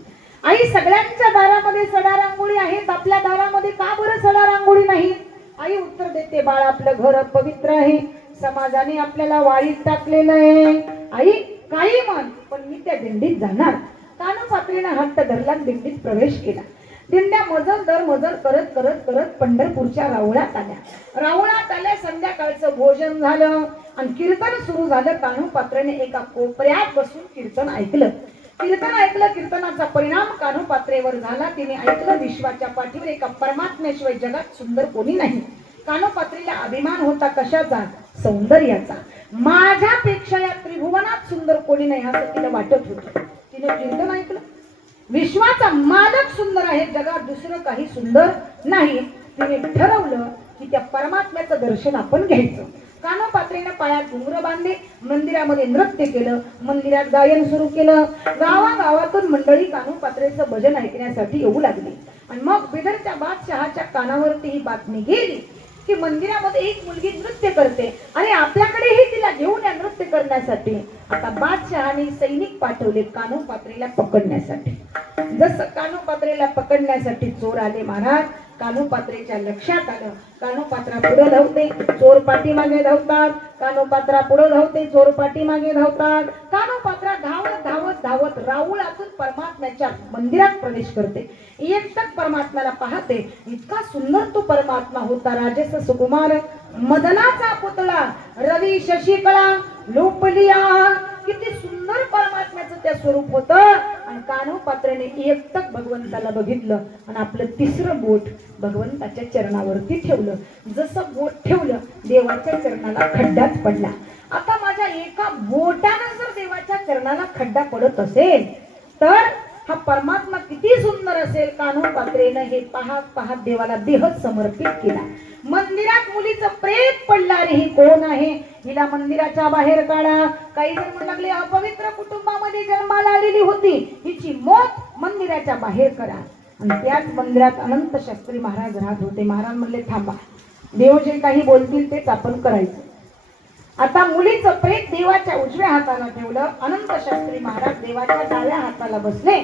आई सगळ्यांच्या दारामध्ये सडा रांगोळी आहेत, आपल्या दारामध्ये का बरं सडा रांगोळी नाही? आई उत्तर देते, बाळ आपलं घर पवित्र आहे, समाजाने आपल्याला वाळीत टाकलेलं आहे. आई काही म्हण पण मी त्या दिंडीत जाणार. कान्होपात्रेने हट्ट धरला, दिंडीत प्रवेश केला. दिंड्या मजल दर मजल करत करत करत पंढरपूरच्या राऊळात आल्या. संध्याकाळचं भोजन झालं आणि कीर्तन सुरू झालं. कान्होपात्रेने एका कोपऱ्यात बसून कीर्तन ऐकलं. कीर्तनाचा परिणाम कान्होपात्रेवर झाला. तिने ऐकलं, विश्वाच्या पाठीवर एका परमात्म्याशिवाय जगात सुंदर कोणी नाही. कान्होपात्रेला अभिमान होता कशाचा? सौंदर्याचा. माझ्यापेक्षा या त्रिभुवनात सुंदर कोणी नाही असं तिला वाटत होतं. तिने कीर्तन ऐकलं, विश्वाचा मालक सुंदर आहे, जगात दुसरं काही सुंदर नाही. तिने ठरवलं की त्या परमात्म्याचं दर्शन आपण घ्यायचं. कान्होपात्रेने पायात घुंगरं बांधले, मंदिरामध्ये नृत्य केलं, मंदिरात गायन सुरू केलं. गावागावातून मंडळी कान्होपात्रेचं भजन ऐकण्यासाठी येऊ लागली. आणि मग बिदरच्या बादशहाच्या कानावरती ही बातमी गेली की मंदिरामध्ये एक मुलगी नृत्य करते आणि आपल्याकडेही तिला घेऊन या नृत्य करण्यासाठी. आता बादशहाने सैनिक पाठवले कान्होपात्रेला पकडण्यासाठी. जसं कान्होपात्रेला पकडण्यासाठी चोर आले महाराज, कान्होपात्रेच्या लक्षात आलं, कान्होपात्रा पुढे धावते, चोर पाठीमागे धावतात. कान्होपात्रा पुढे धावते, चोर पाठीमागे धावतात. कान्होपात्रा धावत धावत धावत राऊळातून परमात्म्याच्या मंदिरात प्रवेश करते. एकटक परमात्म्याला पाहते. इतका सुंदर तो परमात्मा होता, राजस सुकुमार, मदनाचा पुतळा, रवी शशिकळा लोपलिया. किती सुंदर परमात्म्याचं त्या स्वरूप होतं. आणि कान्होपात्रेने एकटक भगवंताला बघितलं आणि आपलं तिसरं बोट भगवंताच्या चरणावरती ठेवलं. जसं बोट ठेवलं देवाच्या चरणाला खड्डाच पडला. आता माझ्या एका बोटानं जर देवाच्या चरणाला खड्डा पडत असेल तर हा परमात्मा किती सुंदर असेल. कान्होपात्रेने हे पाहत पाहत देवाला देह समर्पित केला. मंदिरात मुलीचं प्रेत पडलं, अरे ही कोण आहे, हिला मंदिराच्या बाहेर काढा. काही जण म्हणू लागले अपवित्र कुटुंबामध्ये जन्माला आलेली होती, हिची मौत मंदिराच्या बाहेर करा. आणि त्याच मंदिरात अनंत शास्त्री महाराज राहत होते. महाराज म्हणले, थांबा, देव जे काही बोलतील तेच आपण करायचं. आता मुलीचं प्रेत देवाच्या उजव्या हाताला ठेवलं. अनंत शास्त्री महाराज देवाच्या डाव्या हाताला बसले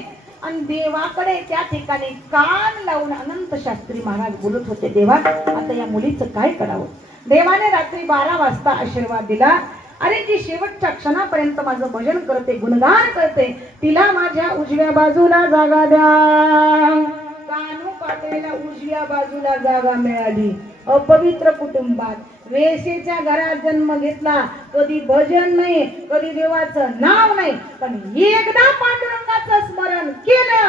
आणि देवाकडे त्या ठिकाणी कान लावून अनंत शास्त्री महाराज बोलत होते, देवा आता या मुलीचं काय करावं? देवाने रात्री 12 वाजता आशीर्वाद दिला. अरे जी शेवटच्या क्षणापर्यंत माझं भजन करते, गुणगान करते, तिला माझ्या उजव्या बाजूला जागा द्या. कान्होपात्रेला उजव्या बाजूला जागा मिळाली. अपवित्र कुटुंबात, वेशीच्या घरात जन्म घेतला. कधी भजन नाही, कधी देवाचं नाव नाही, पण एकदा पांडुरंगाचं स्मरण केलं.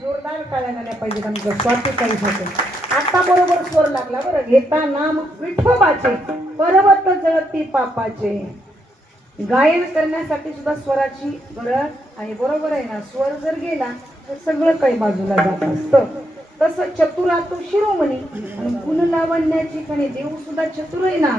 जोरदार टाळ्या झाल्या पाहिजेत आमच्या स्वातीताईसाठी. आता बरोबर स्वर लागला बरं. घेता नाम विठोबाचे पर्वत जळती पापाचे. गायन करण्यासाठी सुद्धा स्वराची गरज आहे. बरोबर आहे ना. स्वर जर गेला तर सगळं काही बाजूला जात असतं. तसं चतुरा तो शिरोमणी आणि गुण लावण्याची खणी. देव सुद्धा चतुर आहे ना.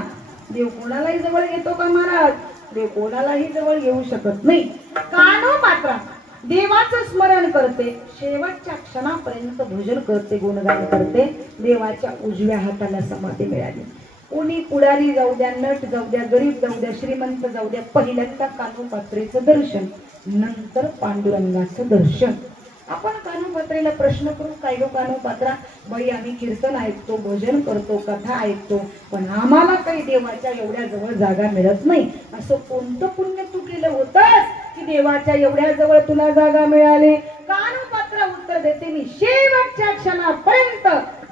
देव कोणालाही जवळ घेतो का महाराज? देव कोणालाही जवळ घेऊ शकत नाही. कानो मात्रा देवाचं स्मरण करते. शेवटच्या क्षणापर्यंत भजन करते, गुणगान करते. देवाच्या उजव्या हाताला समाधी मिळाली. कोणी पुढारी जाऊ द्या, नट जाऊ द्या, गरीब जाऊ द्या, श्रीमंत जाऊ द्या, पहिल्यांदा कानोपात्रेचं दर्शन, नंतर पांडुरंगाचं दर्शन. आपण कानोपात्रेला प्रश्न करू, काय गो कानोपात्रा, बाई आम्ही कीर्तन ऐकतो, भजन करतो, कथा ऐकतो, पण आम्हाला काही देवाच्या एवढ्या जवळ जागा मिळत नाही. असं कोणतं पुण्य तू केलं होतंस की देवाच्या एवढ्या जवळ तुला जागा मिळाली? कानोपात्रा उत्तर देते, मी शेवटच्या क्षणापर्यंत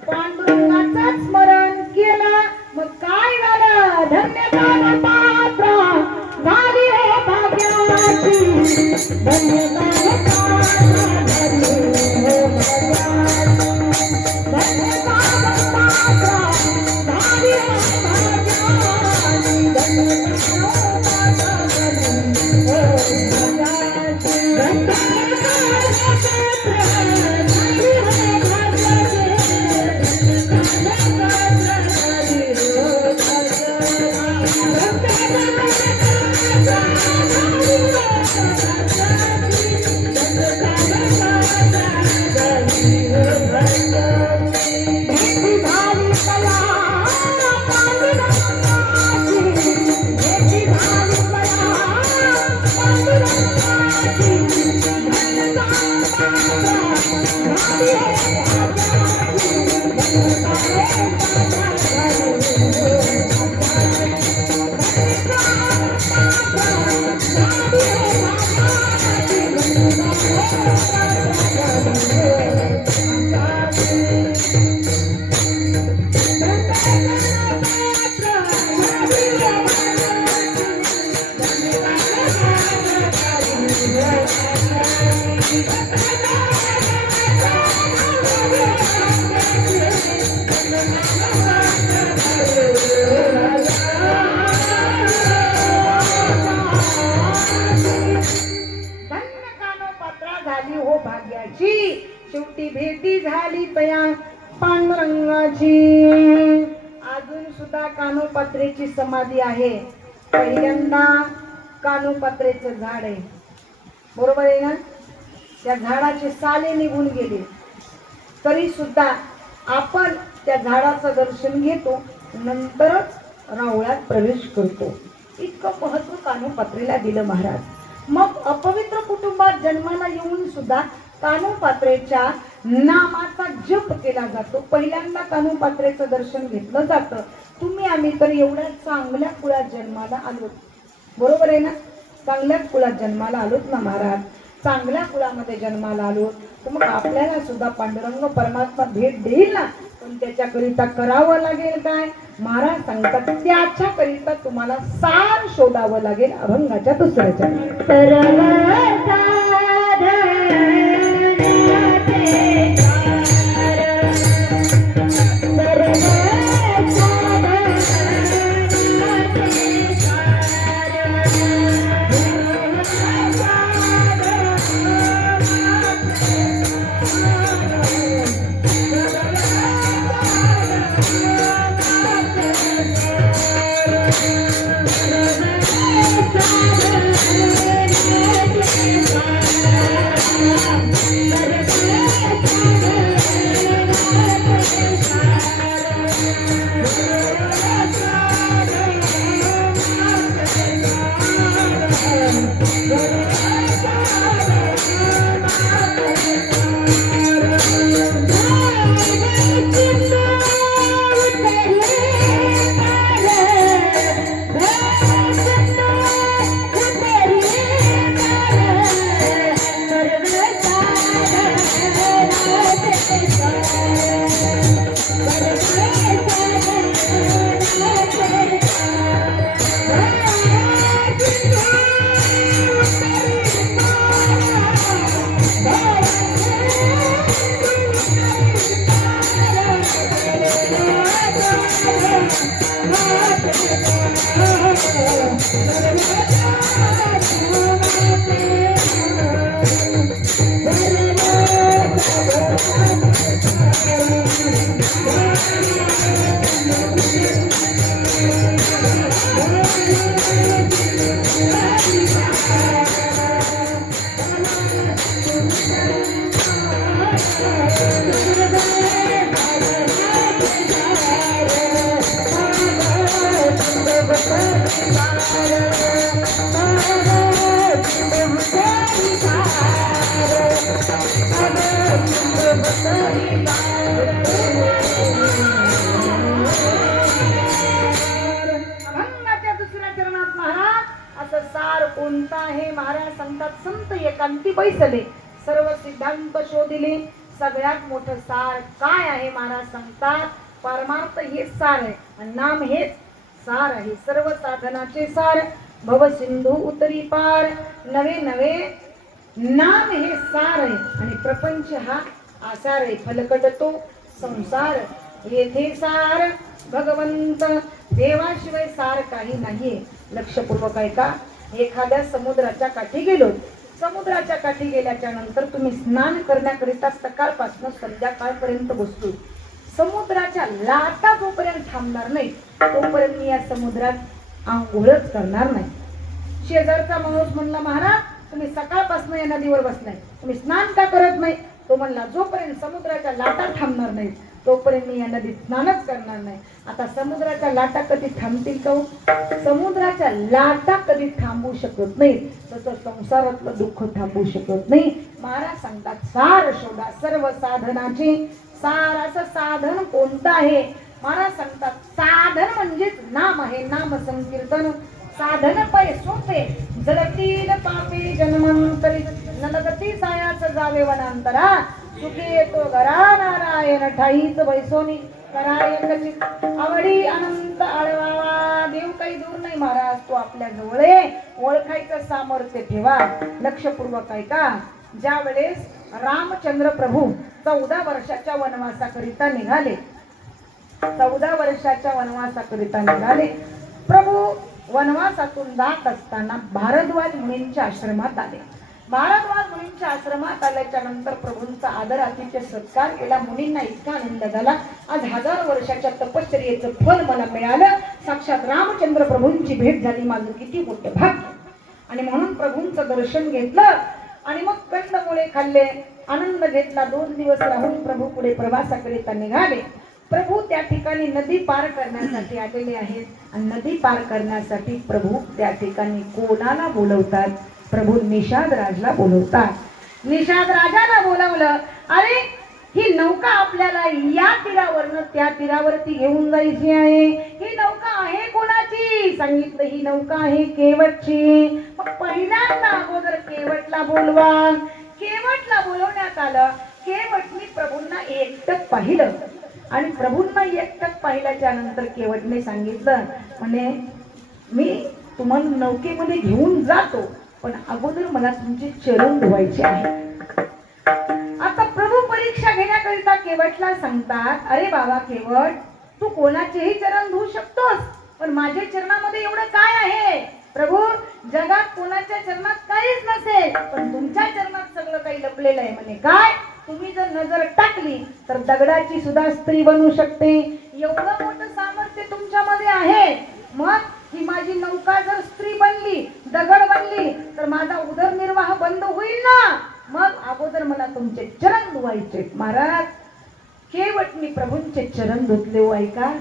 पांडुरंगाचं स्मरण केलं. मग काय झालं? धन्य कानोपात्रा झाली हो भाग्याची. धन्य कानोपात्रा झाली हो भाग्याची. धन्य कानोपात्रा झाली हो भाग्याची. धन्य कानोपात्रा झाली हो भाग्याची. धन्य कानोपात्रा झाली हो भाग्याची. शेवटी भेटी झाली तया पांडुरंगाची. अजून सुद्धा कानोपात्रेची समाधी आहे. पहिल्यांदा कानोपात्रेचं झाड आहे, बरोबर आहे ना. त्या झाडाचे साले निघून गेले तरी सुद्धा आपण त्या झाडाचं दर्शन घेतो, नंतरच रावळ्यात प्रवेश करतो. इतकं महत्व कानोपात्रेला दिलं महाराज. मग अपवित्र कुटुंबात जन्माला येऊन सुद्धा कानोपात्रेच्या नामाचा जप केला जातो. पहिल्यांदा कानोपात्रेचं दर्शन घेतलं जातं. तुम्ही आम्ही तर एवढ्या चांगल्या कुळात जन्माला आलोत, बरोबर आहे ना. चांगल्या कुळात जन्माला आलोत ना महाराज. चांगल्या कुळामध्ये जन्माला आलोत तर मग आपल्याला सुद्धा पांडुरंग परमात्मा भेट देईल ना. पण त्याच्याकरिता करावं लागेल काय? महाराज सांगतात, त्याच्याकरिता तुम्हाला सार शोधावं लागेल. अभंगाच्या दुसऱ्याच्या Thank you. अभंगाच्या दुसऱ्या चरणात महाराज असं सार कोणता आहे महाराज सांगतात. संत एकांती बैसले सर्व सिद्धांत शोधिले. सगळ्यात मोठं सार काय आहे महाराज सांगतात. परमार्थ हेच सार आहे आणि नाम हेच सार आहे. सर्व साधनाचे सार भव सिंधू उतरी पार. नवे नवे नाम हे सार आहे आणि प्रपंच हा आसार आहे. फलकट तो संसार येथे सार भगवंत देवाशिवाय सार काही नाहीये. लक्षपूर्वक ऐका. एखाद्या समुद्राच्या काठी गेलो. समुद्राच्या काठी गेल्याच्या नंतर तुम्ही स्नान करण्याकरिता सकाळपासून संध्याकाळपर्यंत बसतो. समुद्राच्या लाटा जोपर्यंत थांबणार नाही तोपर्यंत मी या समुद्रात आंघोळच करणार नाही. शेजारचा माणूस म्हणला महाराज तुम्ही सकाळपासून या नदीवर बसलाय तुम्ही स्नान का करत नाही. तो म्हणला जोपर्यंत समुद्राच्या लाटा थांबणार नाही तोपर्यंत मी या नदीत स्नानच करणार नाही. आता समुद्राच्या लाटा कधी थांबतील का. समुद्राच्या लाटा कधी थांबू शकत नाही तसं संसारातलं दुःख थांबू शकत नाही. महाराज सांगतात सार शोधा सर्व साधनाचे सार. असं साधन कोणतं आहे महाराज सांगतात. साधन म्हणजेच नाम आहे. नाम संकीर्तन साधन पै सोपे जलतील पापी जन्मांतरी नलगती सायाच जावे वनांतरा. सुखी येतो घरा नारायण ठाईच बैसोनी कराय कचित आवडी अनंत आळवावा. देव काही दूर नाही महाराज तो आपल्या जवळ आहे. ओळखायचं सामर्थ्य ठेवा. लक्षपूर्वक ऐका. ज्या वेळेस रामचंद्र प्रभू 14 वर्षाच्या वनवासाकरिता निघाले. 14 वर्षाच्या वनवासाकरिता निघाले. प्रभू वनवासातून जात असताना भारद्वाज मुनींच्या आश्रमात आले. भारद्वाज मुनींच्या आश्रमात आल्याच्या नंतर प्रभूंचा आदर अतिथ्य सत्कार केला. मुनींना इतका आनंद झाला. आज 1000 वर्षाच्या तपश्चर्येचं फल मला मिळालं. साक्षात रामचंद्र प्रभूंची भेट झाली. माझं किती मोठं भाग्य. आणि म्हणून प्रभूंचं दर्शन घेतलं आणि मग कंदमुळे खाल्ले आनंद घेतला. 2 दिवस राहून प्रभू पुढे प्रवासाकरिता निघाले. प्रभू त्या ठिकाणी नदी पार करण्यासाठी आलेले आहेत आणि नदी पार करण्यासाठी प्रभू त्या ठिकाणी कोणाला बोलवतात. प्रभू निषाद राजला बोलवतात. निषाद राजाला बोलवलं. अरे ही नौका आपल्याला या तीरावरनं त्या तीरावरती घेऊन जायची आहे. ही नौका आहे कोणाची. सांगितलं ही नौका आहे केवटची. मग पहिल्यांदा अगोदर केवटला बोलवा. केवटला बोलवण्यात आलं. केवटनी प्रभूंना एकटक पाहिलं आणि प्रभूंना एकटक पाहिल्याच्या नंतर केवटने सांगितलं म्हणे मी तुम्हाला नौकेमध्ये घेऊन जातो पण अगोदर मला तुमचे चरण धुवायचे आहे. आता प्रभू परीक्षा घेण्याकरिता केवटला सांगतात अरे बाबा केवट तू कोणाचेही चरण धुवू शकतोस पण माझ्या चरणामध्ये एवढं काय आहे. प्रभू जगात कोणाच्या चरणात काहीच नसेल पण तुमच्या चरणात सगळं काही लपलेलं आहे. म्हणे काय तुम्ही जर नजर टाकली तर दगडाची सुद्धा स्त्री बनवू शकते. एवढं मोठं सामर्थ्य तुमच्यामध्ये आहे. मग ही माझी नौका जर स्त्री बनली दगड बनली तर माझा उदरनिर्वाह बंद होईल ना. मग अगोदर मला तुमचे चरण धुवायचे. महाराज केवटनी प्रभूंचे चरण धुतले. हो ऐका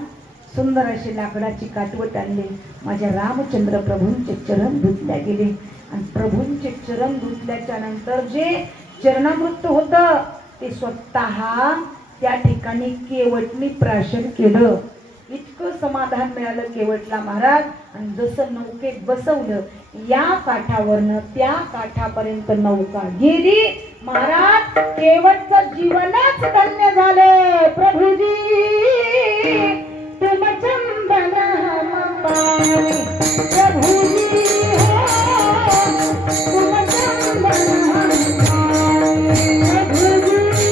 सुंदर अशी लाकडाची काटवट आणली. माझ्या रामचंद्र प्रभूंचे चरण धुतल्या गेले आणि प्रभूंचे चरण धुतल्याच्या नंतर जे चरणामृत होतं ते स्वतः त्या ठिकाणी केवटनी प्राशन केलं. इतकं समाधान मिळालं केवटला महाराज. आणि जसं नौकेत बसवलं या काठावरनं त्या काठापर्यंत नौका गेली. महाराज केवटचं जीवनच धन्य झाले. प्रभूजी तुम चंदन हम पानी प्रभूजी तुम चंदन हम पानी प्रभूजी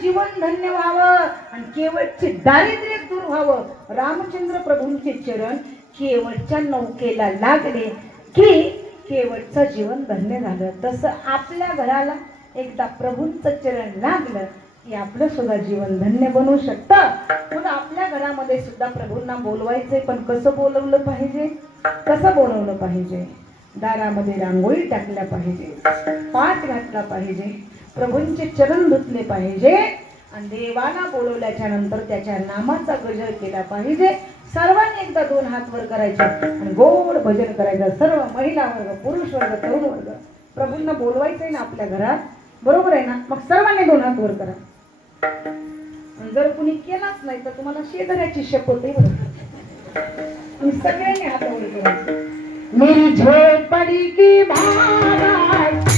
जीवन धन्य व्हावं आणि केवळचे दारिद्र्य दूर व्हावं. रामचंद्र प्रभूंचे चरण केवळच्या नौकेला लागले की केवळचं जीवन धन्य झालं. तसं आपल्या घराला एकदा प्रभूंचं चरण लागलं की आपलं सुद्धा जीवन धन्य बनवू शकतं. मग आपल्या घरामध्ये सुद्धा प्रभूंना बोलवायचंय, पण कसं बोलवलं पाहिजे, कसं बोलवलं पाहिजे. दारामध्ये रांगोळी टाकल्या पाहिजे, पाठ घातला पाहिजे, प्रभूंचे चरण धुतले पाहिजे आणि देवाला बोलवल्याच्या नंतर त्याच्या नामाचा गजर केला पाहिजे. सर्वांनी एकदा 2 हात वर करायचे आणि गोड भजन करायचं. सर्व महिला वर्ग, पुरुष वर्ग, तरुण वर्ग प्रभूंना बोलवायचंय ना आपल्या घरात, बरोबर आहे ना. मग सर्वांनी 2 हात वर करा. जर कुणी केलाच नाही तर तुम्हाला शेजाऱ्याची शपथ आहे बरोबर. सगळ्यांनी हात वर करायचे. मेरी झोपड़ी की बात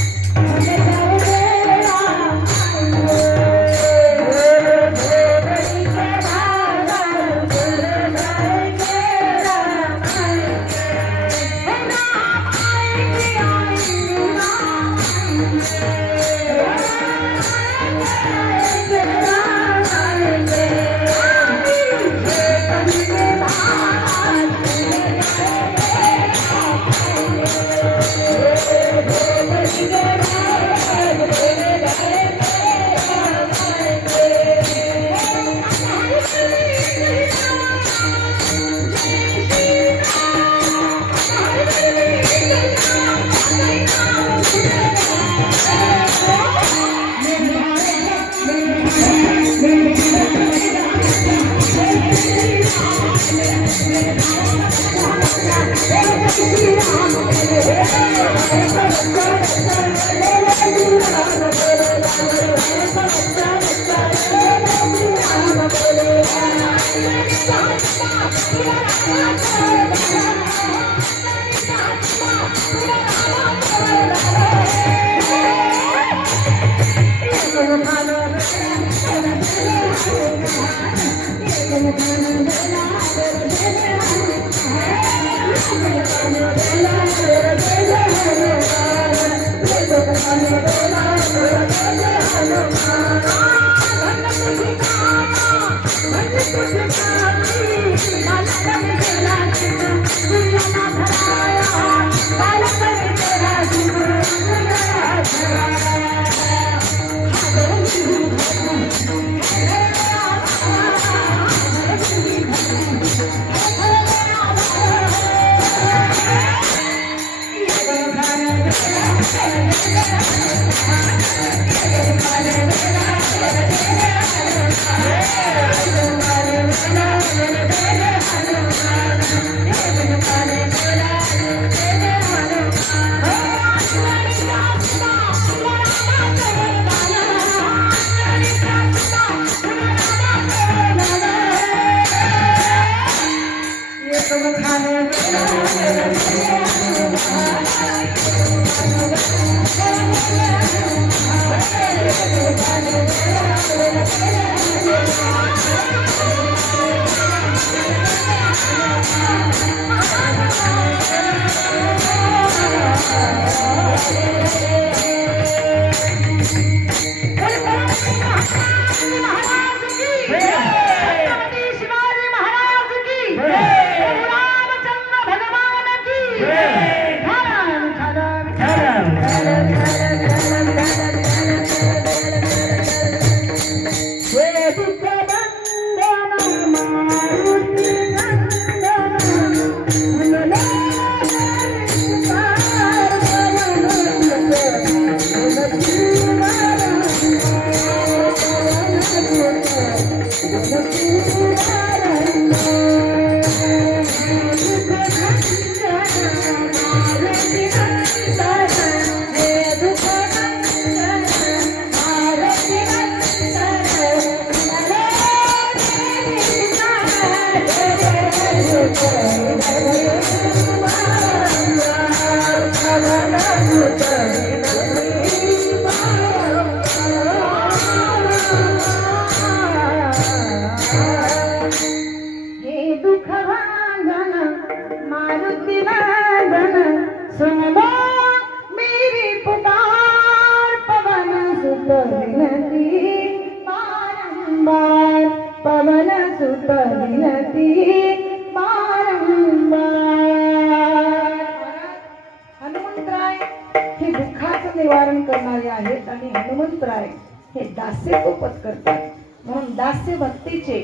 दास्यत्व पत्करतात. म्हणून दास्य भक्तीचे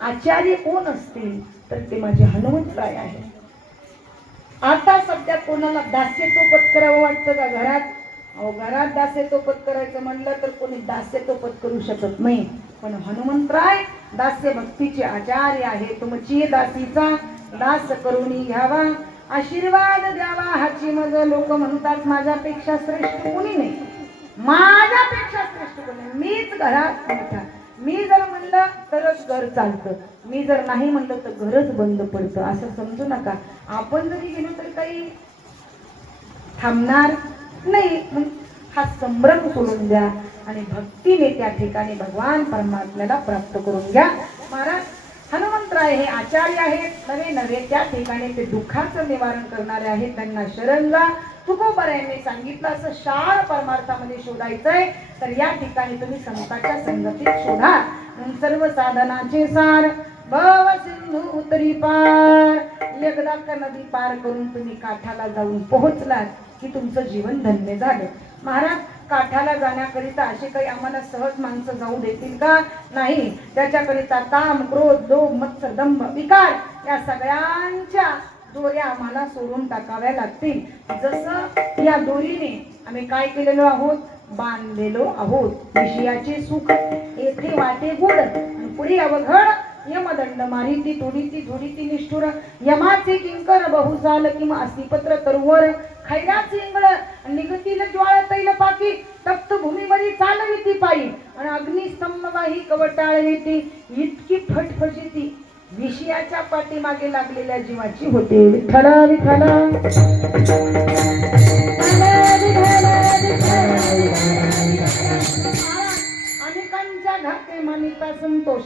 आचार्य कोण असतील तर ते माझे हनुमंतराय आहे. आता सध्या कोणाला दास्यत्व पत्करावं वाटतं का घरात? अहो घरात दास्यत्व पत्करायचं म्हणलं तर कोणी दास्यत्व पत्करू शकत नाही. पण हनुमंतराय दास्य भक्तीचे आचार्य आहे. तुमची दासीचा दास करून घ्यावा, आशीर्वाद द्यावा. हाची मग लोक म्हणतात माझ्यापेक्षा श्रेष्ठ कोणी नाही, माझ्यापेक्षा श्रेष्ठ कोणी, मीच घरात मोठा. मी जर म्हणलं तरच घर चालतं, मी जर नाही म्हणलं तर घरच बंद पडतं. असं समजू नका. आपण जरी गेलो तरी काही थांबणार नाही. हा संभ्रम सोडून द्या आणि भक्तीने त्या ठिकाणी भगवान परमात्म्याला प्राप्त करून घ्या. महाराज हनुमंतराय हे आचार्य आहेत. नवे नवे त्या ठिकाणी ते दुःखाचं निवारण करणारे आहेत. त्यांना शरण जा. तुकोबरायांनी सांगितलं असं शाळ परमार्थामध्ये शोधायचंय तर या ठिकाणी तुम्ही संतांच्या संगतीत शोधा. सर्व साधनाचे सार भव सिंधू उतरी पार. एकदा का नदी पार करून तुम्ही काठाला जाऊन पोहोचलात की तुमचं जीवन धन्य झालं. महाराज काठाला जाण्याकरिता असे काही आम्हाला सहज माणसं जाऊ देतील का? नाही. त्याच्याकरिता ताम, क्रोध, लोभ, मत्सर, दंभ, विकार या सगळ्यांच्या दोऱ्या आम्हाला सोडून टाकाव्या लागतील. जसं या दोरीने आम्ही काय केलेलो आहोत? बांधलेलो आहोत. विषयाचे सुख येथे वाटे गुड, पुढे अवघड यमदंड मारिती तोडीती झोडीती निष्ठुर. यमाचे किंकर बहु झाल किंवा अस्थिपत्र तरुवर. खैराचे इंगळ निगतील ज्वाळ तैल पाकी. तप्त भूमीवरी चालविती पायी आणि अग्निस्तंभ वाही कवटाळविती. इतकी फटफटीती विषयाच्या पाठीमागे लागलेल्या जीवाची होते. विठ्ठल विठ्ठल अनेकांच्या घाते मानिता संतोष.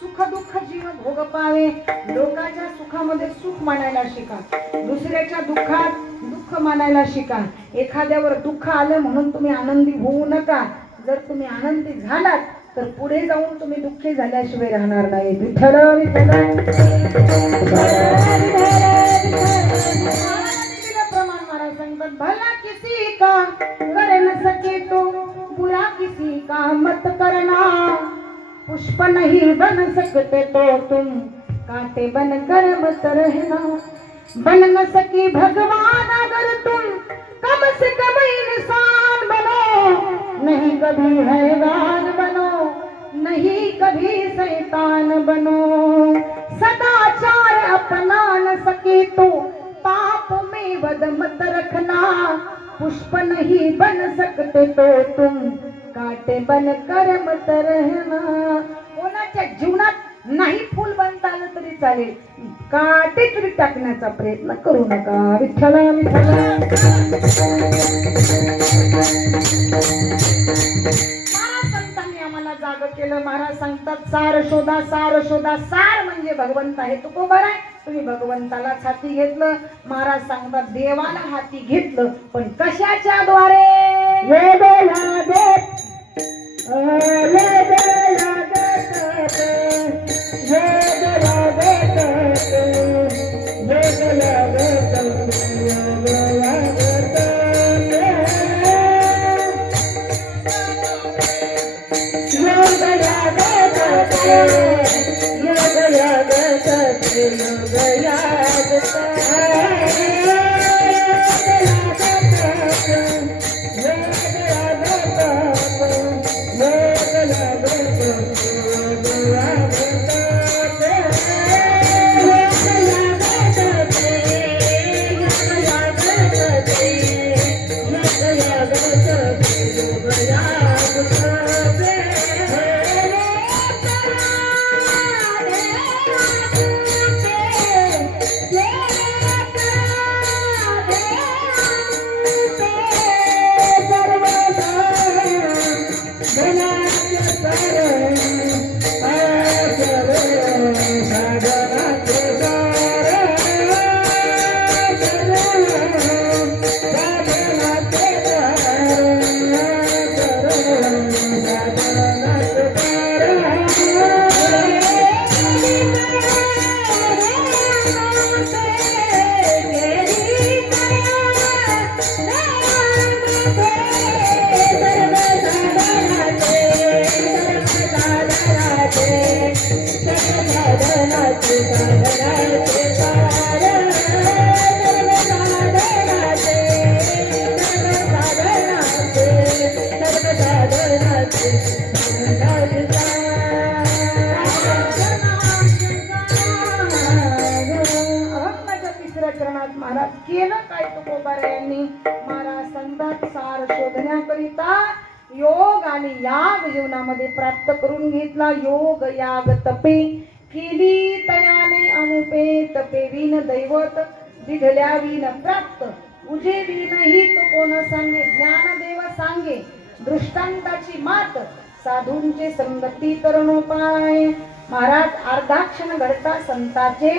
सुख दुःख जीव भोग पावे. लोकांच्या सुखामध्ये सुख मानायला शिका, दुसऱ्याच्या दुःखात दुःख मानायला शिका. एखाद्यावर दुःख आलं म्हणून तुम्ही आनंदी होऊ नका. जर तुम्ही आनंदी झालात तर पुढे जाऊन तुम्ही दुःखी झाल्याशिवाय राहणार नाही. विठ्ठल विठ्ठल प्रमाण महाराज सांगतात भला किसी का कर न सके तो बुरा किसी का मत करना. पुष्प नहीं बन सकते तो तुम कांटे बन कर मत रहना. बन न सकी भगवान अगर तुम कम से कम इंसान बनो. नहीं कभी हैवान बनो, नहीं कभी शैतान बनो. सदाचार अपना न सके तो पाप में वद मत रखना. पुष्प नहीं बन सकते तो तुम काटे बन कर मत रहना. कोणाच्या जीवनात नाही फूल बनता आलं तरी चालेल, काटे तरी टाकण्याचा प्रयत्न करू नका. विठ्ठल विठ्ठल महाराज संतांनी आम्हाला जाग केलं. महाराज सांगतात सार शोधा, सार शोधा. सार म्हणजे भगवंत आहे. तो कोबर आहे. तुम्ही भगवंतालाच हाती घेतलं. महाराज सांगतात देवाला हाती घेतलं पण कशाच्या द्वारे? केलं काय तुकोबारायांनी? महाराज संतात सार शोधण्याकरिता योग आणि याग जीवनामध्ये प्राप्त करून घेतला. योग याग तपे केली तयाने अनुपे, तपे विन दैवत दिधल्या विन प्राप्त, उजे विनहित कोण सांगे, ज्ञानदेव सांगे दृष्टांताची मात, साधूंचे संगती तरणोपाय. महाराज अर्धाक्षण घडता संताचे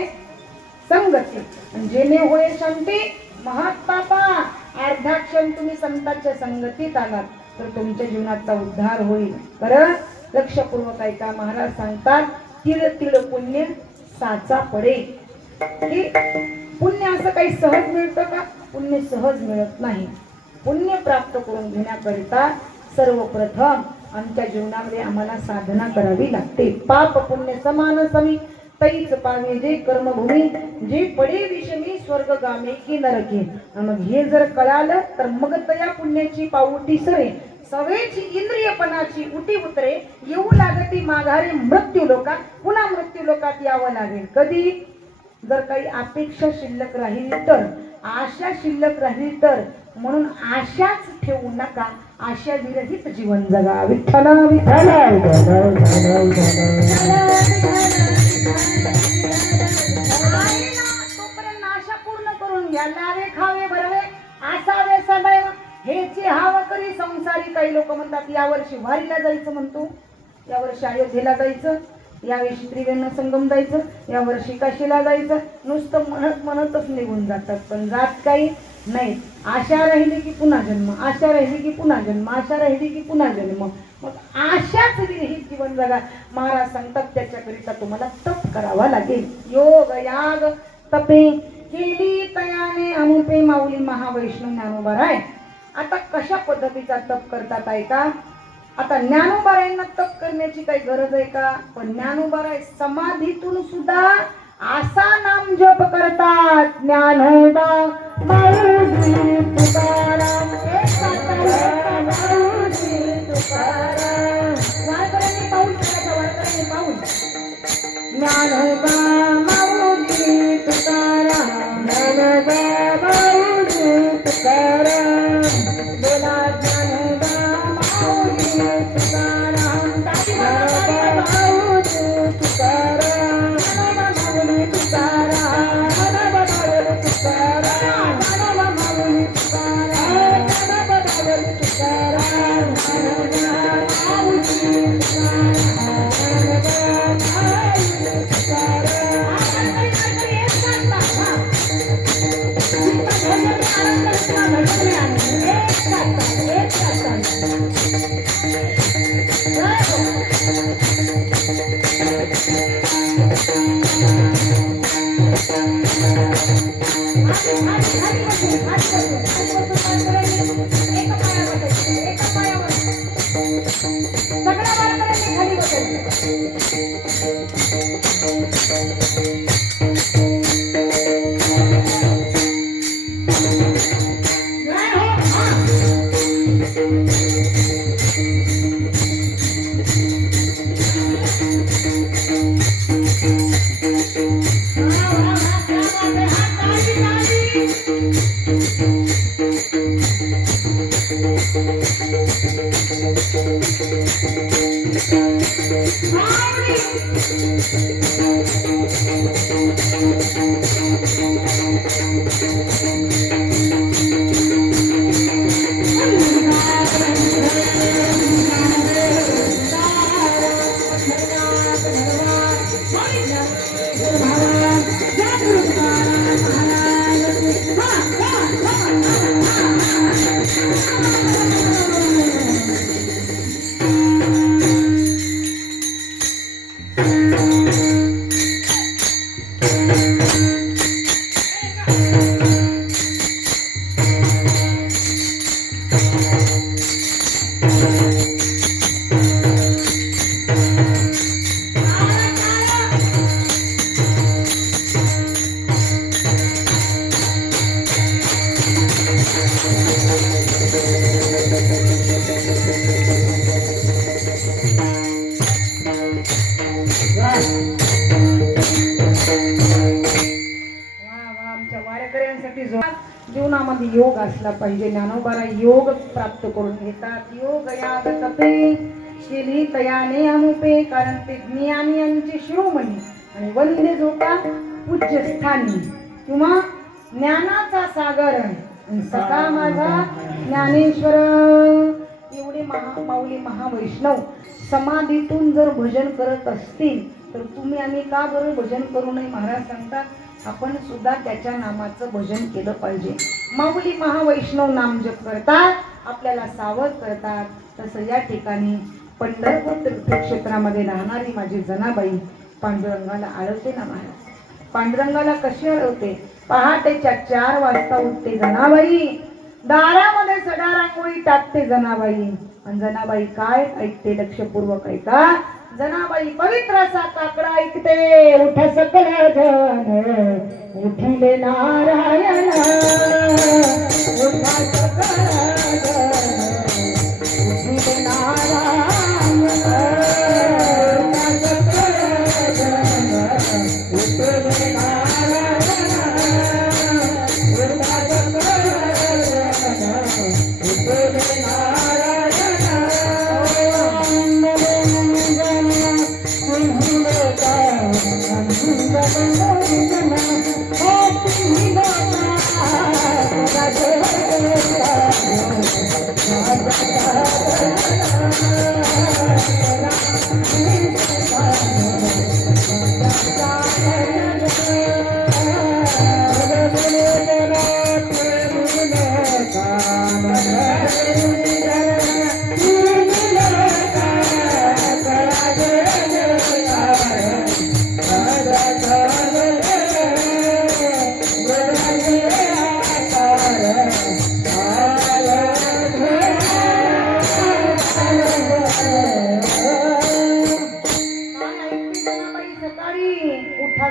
संगती, जेणे होय शांती महत्पापा. अर्धाक्षण तुम्ही संतांच्या संगतीत आलात तर तुमच्या जीवनाचा उद्धार होईल. खरं लक्षपूर्वक ऐका. महाराज सांगतात तिळ तिळ पुण्य साचा पडे. की पुण्य असं काही सहज मिळतं का? पुण्य सहज मिळत नाही. पुण्य प्राप्त करून घेण्याकरिता सर्वप्रथम आमच्या जीवनामध्ये आम्हाला साधना करावी लागते. पाप पुण्य समान समी, तैच पावे जे कर्मभूमी, जे पडे विषमी स्वर्गगामी की नरके. मग हे जर कळालं तर मग तया पुण्याची पाऊटी सरे, सवेची इंद्रियपणाची उटी उतरे, येऊ लागती माघारी मृत्यू लोकात. पुन्हा मृत्यू लोकात यावं लागेल. कधी? जर काही अपेक्षा शिल्लक राहिली तर, आशा शिल्लक राहिली तर. म्हणून आशाच ठेवू नका, आशा विरहित जीवन जगा. विठ्ठल विठ्ठल. तोपर्यंत आशा पूर्ण करून घ्या. लावे खावे भरवे असावे सदैव, हेची हाव करी संसारी. काही लोक म्हणतात यावर्षी वारीला जायचं म्हणतो, यावर्षी अयोध्येला जायचं, यावर्षी त्रिवेणी संगम जायचं, यावर्षी काशीला जायचं. नुसतं म्हणत म्हणतच निघून जातात, पण जात काही नाही. आशा राहिली की पुन्हा जन्म, आशा राहिली की पुन्हा जन्म, आशा राहिली की पुन्हा जन्म. मग आशाच विरहित जीवन जगा. महाराज सांगतात त्याच्याकरिता तुम्हाला तप करावा लागेल. योग याग तपे केली तयाने अनुपे, माऊली महावैष्णव ज्ञानोबाराय. आता कशा पद्धतीचा तप करतात ऐका. आता ज्ञानोबारायांना तप करण्याची काही गरज आहे का? पण ज्ञानोबाराय समाधीतून सुद्धा असा नाम जप करतात. ज्ञानोबा माऊली तुकाराम, माऊली तुकाराम. वारकऱ्यांनी पाऊल करायचं, वारकऱ्यांनी पाऊल. ज्ञानोबा माऊली तुकाराम, ज्ञानोबा माऊली तुकाराम. बोला ज्ञानोबा माऊली तुकाराम, ज्ञानोबा माऊली तुकाराम, माऊली तुकाराम, माऊली तुकाराम, माऊली तुकाराम, माऊली तुकाराम, माऊली सगळ्या वारकऱ्यांनी खाली जीवनामध्ये योग असला पाहिजे. ज्ञानोबाला योग प्राप्त करून घेतात. योग याद तपे केली तयाने अनुपे, कारण ते ज्ञानी यांचे शिरोमणी आणि वंदे झोपा पूज्य स्थानी किंवा ज्ञानाचा सागर सखा माझा ज्ञानेश्वर. एवढे माऊली महावैष्णव समाधीतून जर भजन करत असतील तर तुम्ही आम्ही का बरं भजन करू नये. महाराज सांगतात आपण सुद्धा त्याच्या नामाचं भजन केलं पाहिजे. माऊली महावैष्णव नाम जप करतात, आपल्याला सावध करतात. तसं या ठिकाणी पंढरपूर तीर्थक्षेत्रामध्ये राहणारी माझी जनाबाई पांडुरंगाला आळवते ना महाराज. पांडुरंगाला कशी आळवते? पहाटेच्या 4 वाजता उठते जनाबाई, दारामध्ये सडा रांगोळी टाकते जनाबाई. आणि जनाबाई काय ऐकते? लक्षपूर्वक ऐका. जनाबाई पवित्र असा काकडा ऐकते. उठ सकल जन उठले नारायण, उठा सकल जन उठले नारायण, उठा सकल जन उठले नारायण, उठा सकल जन उठले नारायण.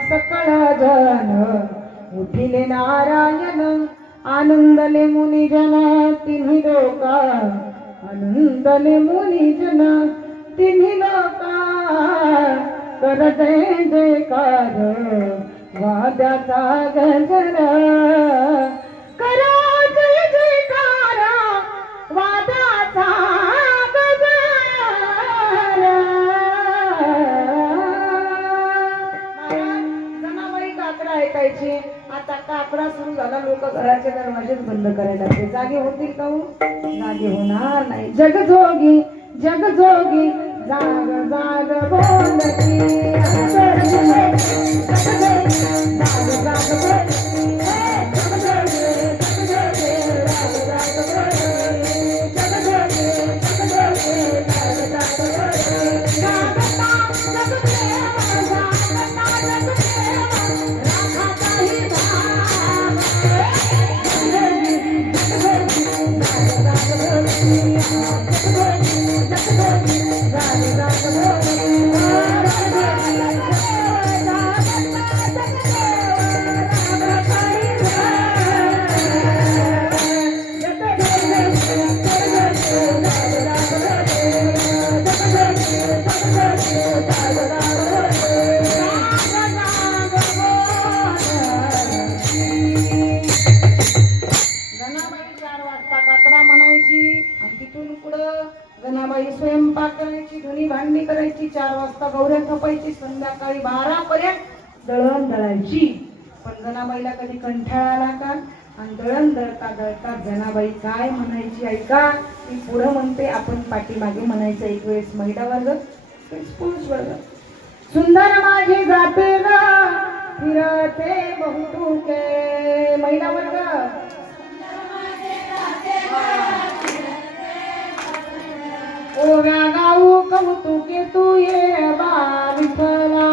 सकळ जन उठिले नारायण, आनंदले मुनिजन तिन्ही लोका, आनंदले मुनिजन तिन्ही लोका. कर जय जयकार वाद्याचा गजर, करा जय जयकार वाद्याचा गजर. ऐकायचे. आता काकडा सुरू झाला, लोक घराचे दरवाजेच बंद करायला लागले. जागे होतील का? जागे होणार नाही. जगजोगी जगजोगी जाग जाग बोलती, जाग जाग जनाबाई स्वयंपाक करायची, धुणी भांडी करायची, 4 वाजता गौऱ्या थपायची, संध्याकाळी 12 पर्यंत दळण दळायची. पण जनाबाईला कधी कंटाळा आला का? आणि दळण दळता दळता जनाबाई काय म्हणायची ऐका. ती पुढं म्हणते, आपण पाठीमागे म्हणायचं. एक वेळेस महिला वर्ग, पुरुष वर्ग. सुंदर माझी जाते ना फिरते बहुतुके. महिला वर्ग, ओव्या गाऊ कौतुके तू ये बा विठ्ठला,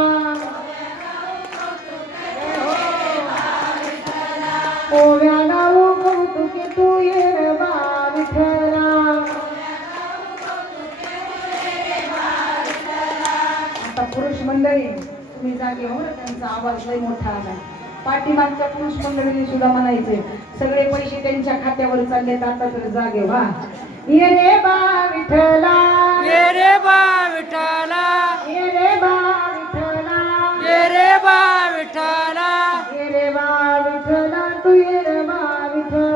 ओव्या गाऊ कौतुके तू ये बा विठ्ठला. आता पुरुष मंडळी तुम्ही जागे हो ना, त्यांचा आवाज लय मोठा आला. पाठीमागच्या पुरुष मंडळीने सुद्धा म्हणायचे. सगळे पैसे त्यांच्या खात्यावर चालले, आता तर जागे व्हा. ये रे बा विठ्ठला, ये रे बा विठ्ठला, ये रे बा विठ्ठला, ये रे बा विठ्ठला, ये रे बा विठ्ठला, तू ये रे बा विठ्ठला.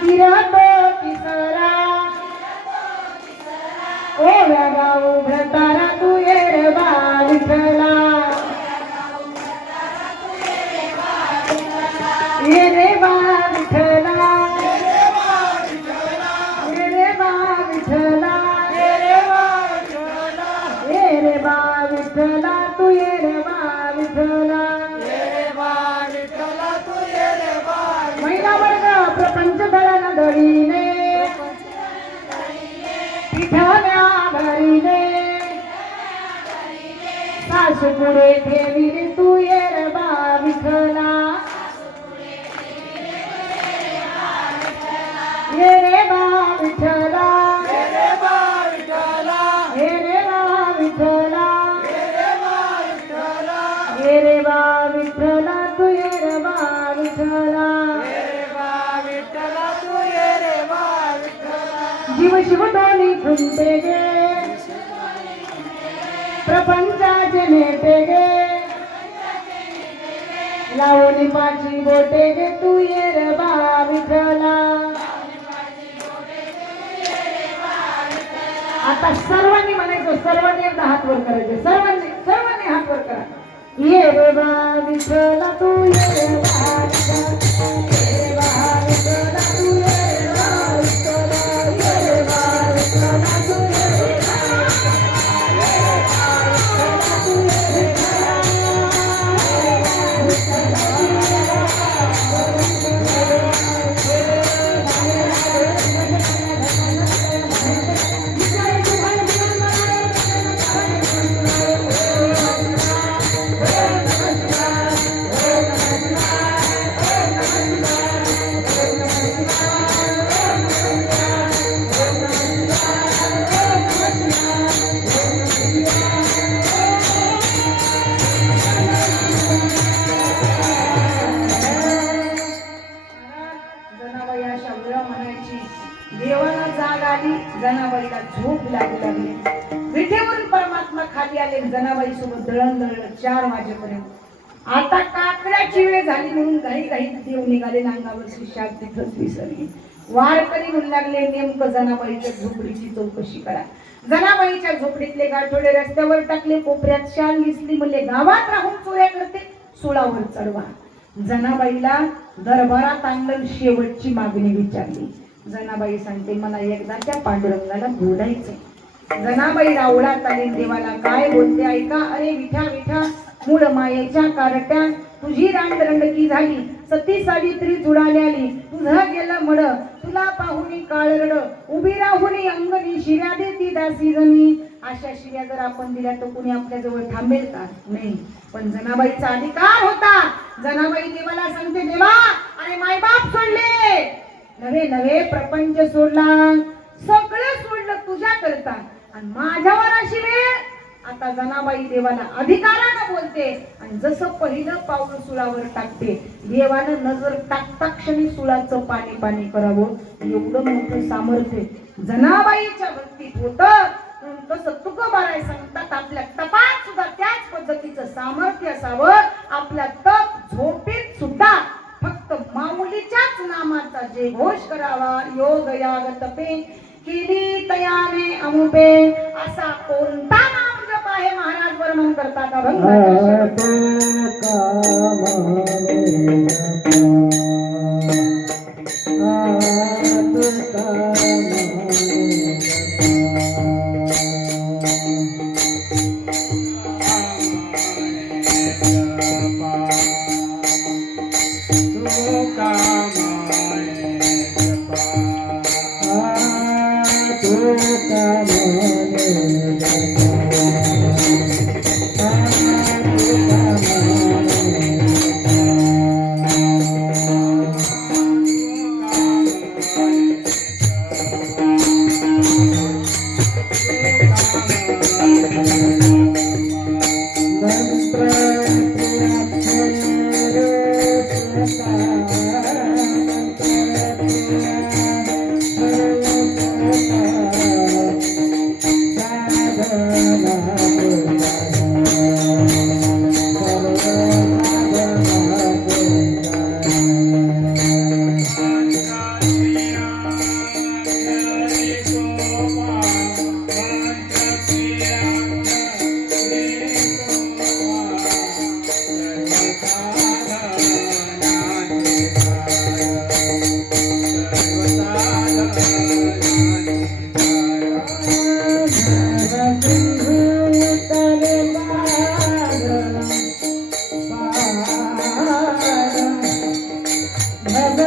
फिरतो तिसरा ओव्या गाऊ भ्रतारा तू ये रे बा विठ्ठला ये रे बा विठ्ठला ये रे बा विठ्ठला ये रे बा विठ्ठला तू ये रे बा विठ्ठला महिला वर्ग प्रपंच दळण दळीने पिठल्या भरीने सासू पुढे ठेविले तू ये रे बा विठ्ठला ये रे बा विठ्ठला ये रे बा विठ्ठला ये रे बा विठ्ठला ये रे बा विठ्ठला तू ये रे बा विठ्ठला जीव शिवदानी खुंटे गे प्रपंचाचे नेते गे लावणी पाची बोटे गे तू ये रे बा विठ्ठला आता सर्वांनी म्हणायचं सर्वांनी एकदा हात वर करायचे सर्वांनी हात वर करा ये रे बा विठ्ठला तू ये रे बा विठ्ठला ये रे बा विठ्ठला तू ये रे बा विठ्ठला ये रे बा विठ्ठला तू ये रे बा देवाला जाग आली जनाबाईला झोप लागू लागली विठेवरून परमात्मा खाली आले जनाबाई सोबत दळण दळलं 4 वाजेपर्यंत आता काकड्याची वेळ झाली म्हणून घाई देव निघाले अंगावरची शाल तिथंच विसरली वारकरी म्हणू लागले नेमकं जनाबाईच्या झोपडीची चौकशी करा जनाबाईच्या झोपडीतले गाठोडे रस्त्यावर टाकले कोपऱ्यात शाल निसली म्हणले गावात राहून चोऱ्या करते सुळावर चढवा जनाबाईला दरबारात आणलं शेवटची मागणी विचारली जनाबाई सांगते मला एकदा त्या पांडुरंगाला बोलायचं जनाबाई रावळात आली देवाला काय बोलते ऐका अरे विठा विठा मूळ मायेच्या कारट्या तुझी रांडरंडकी झाली सती सावित्री जुडाली आली तुझं गेलं मड तुला पाहुणी काळ रड उभी राहुनी अंगणी शिव्या देती दासी जणी अशा शिव्या जर आपण दिल्या तर कुणी आपल्या जवळ थांबेल का नाही पण जनाबाईचा अधिकार होता जनाबाई देवाला सांगते देवा आणि मायबाप सोडले नवे नवे प्रपंच सोडला सगळं सोडलं तुझ्या करता आणि माझ्यावर अशी वेळ आता जनाबाई देवाला अधिकारानं बोलते आणि जसं पहिलं पाऊल सुळावर टाकते देवानं नजर टाकता क्षणी सुळाचं पाणी पाणी करावं एवढं मोठं सामर्थ्य जनाबाईच्या भक्तीत होतं तसं तुकोबाराय सांगतात आपल्या तपात सुद्धा त्याच पद्धतीचं सामर्थ्य असावं आपल्या तप झोपेत सुद्धा फक्त माऊलीच्याच नामाचा जे घोष करावा योग याग तपे केली तयाने अमुपे असा कोणता नाम जप आहे महाराज वर्णन करतात अभंगाच्या Thank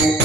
you.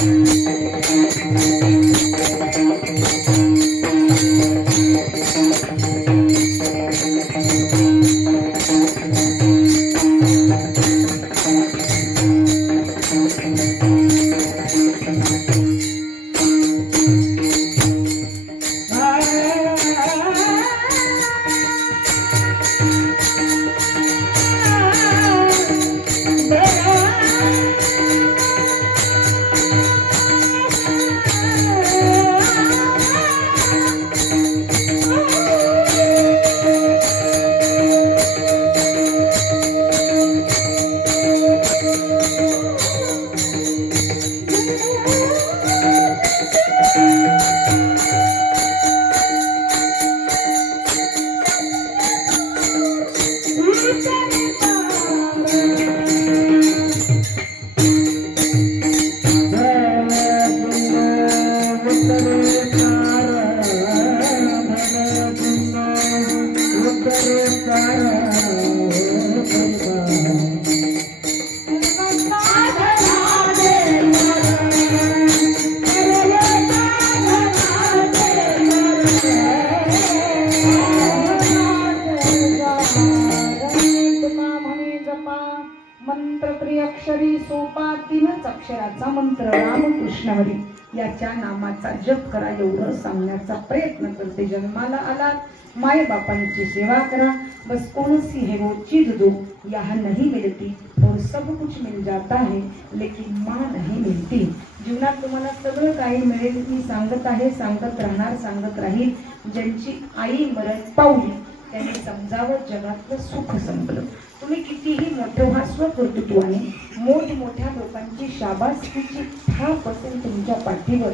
सोपा 3च अक्षराचा मंत्र रामकृष्ण हरी याच्या नामाचा जप करा एवढं सांगण्याचा प्रयत्न करते. जन्माला आलात माय बापांची सेवा करा. बस कौन सी है वो चीज जो यहाँ नहीं मिलती और सब कुछ मिल जाता है लेकिन माँ नहीं मिलती. जीवनात तुम्हाला सगळं काही मिळेल मी सांगत आहे, सांगत राहणार, सांगत राहील. ज्यांची आई मरण पावली त्यांनी समजावं जगातलं सुख संपलं. तुम्ही कितीही मोठं व्हा स्वकर्तृत्वाने मोठमोठ्या लोकांची शाबासकीची थाप असेल तुमच्या पाठीवर,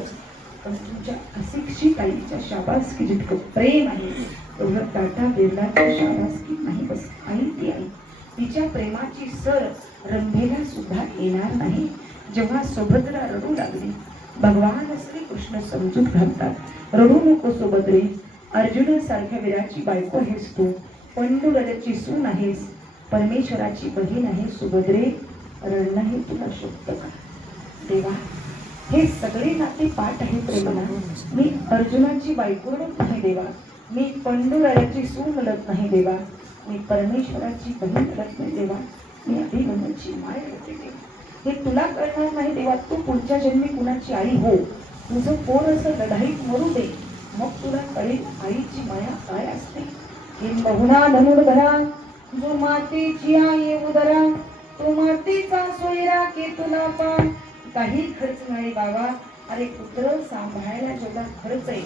पण तुमच्या अशिक्षित आईच्या शाबासकी जितकं प्रेम आहे तेवढं टाटा बिर्लाची शाबासकी नाही. बस आई ती आई, तिच्या प्रेमाची सर रंभेला सुद्धा येणार नाही. जेव्हा सुभद्रा रडू लागली भगवान श्री कृष्ण समजूत घालतात, रडू नको सुभद्रे, अर्जुनासारख्या वीराची बायको आहेस तू, पंडुरची सून आहेस, परमेश्वराची बहीण आहे सुभद्रे, रडणं हे तुला शोभतं का? देवा हे सगळे नाते पाठ आहे प्रेमाला. मी अर्जुनाची बायको रडत नाही देवा, मी पंडुराची सून रडत नाही देवा, मी परमेश्वराची बहीण रडत नाही देवा, मी अभिमन्यूची माय रडते देवा. हे तुला कळणार नाही देवा. तू पुढच्या जन्मी कुणाची आई हो, तुझं पोर असं लढाईत मरू दे, मग तुला कळेल आईची माया काय असते. हे बहुना धनुर्धरा जो मातेची आई उदरा, तो मातेचा सोयरा के तुला पा. काही खर्च नाही बाबा. अरे पुत्र सांभाळायला जेवढा खर्च आहे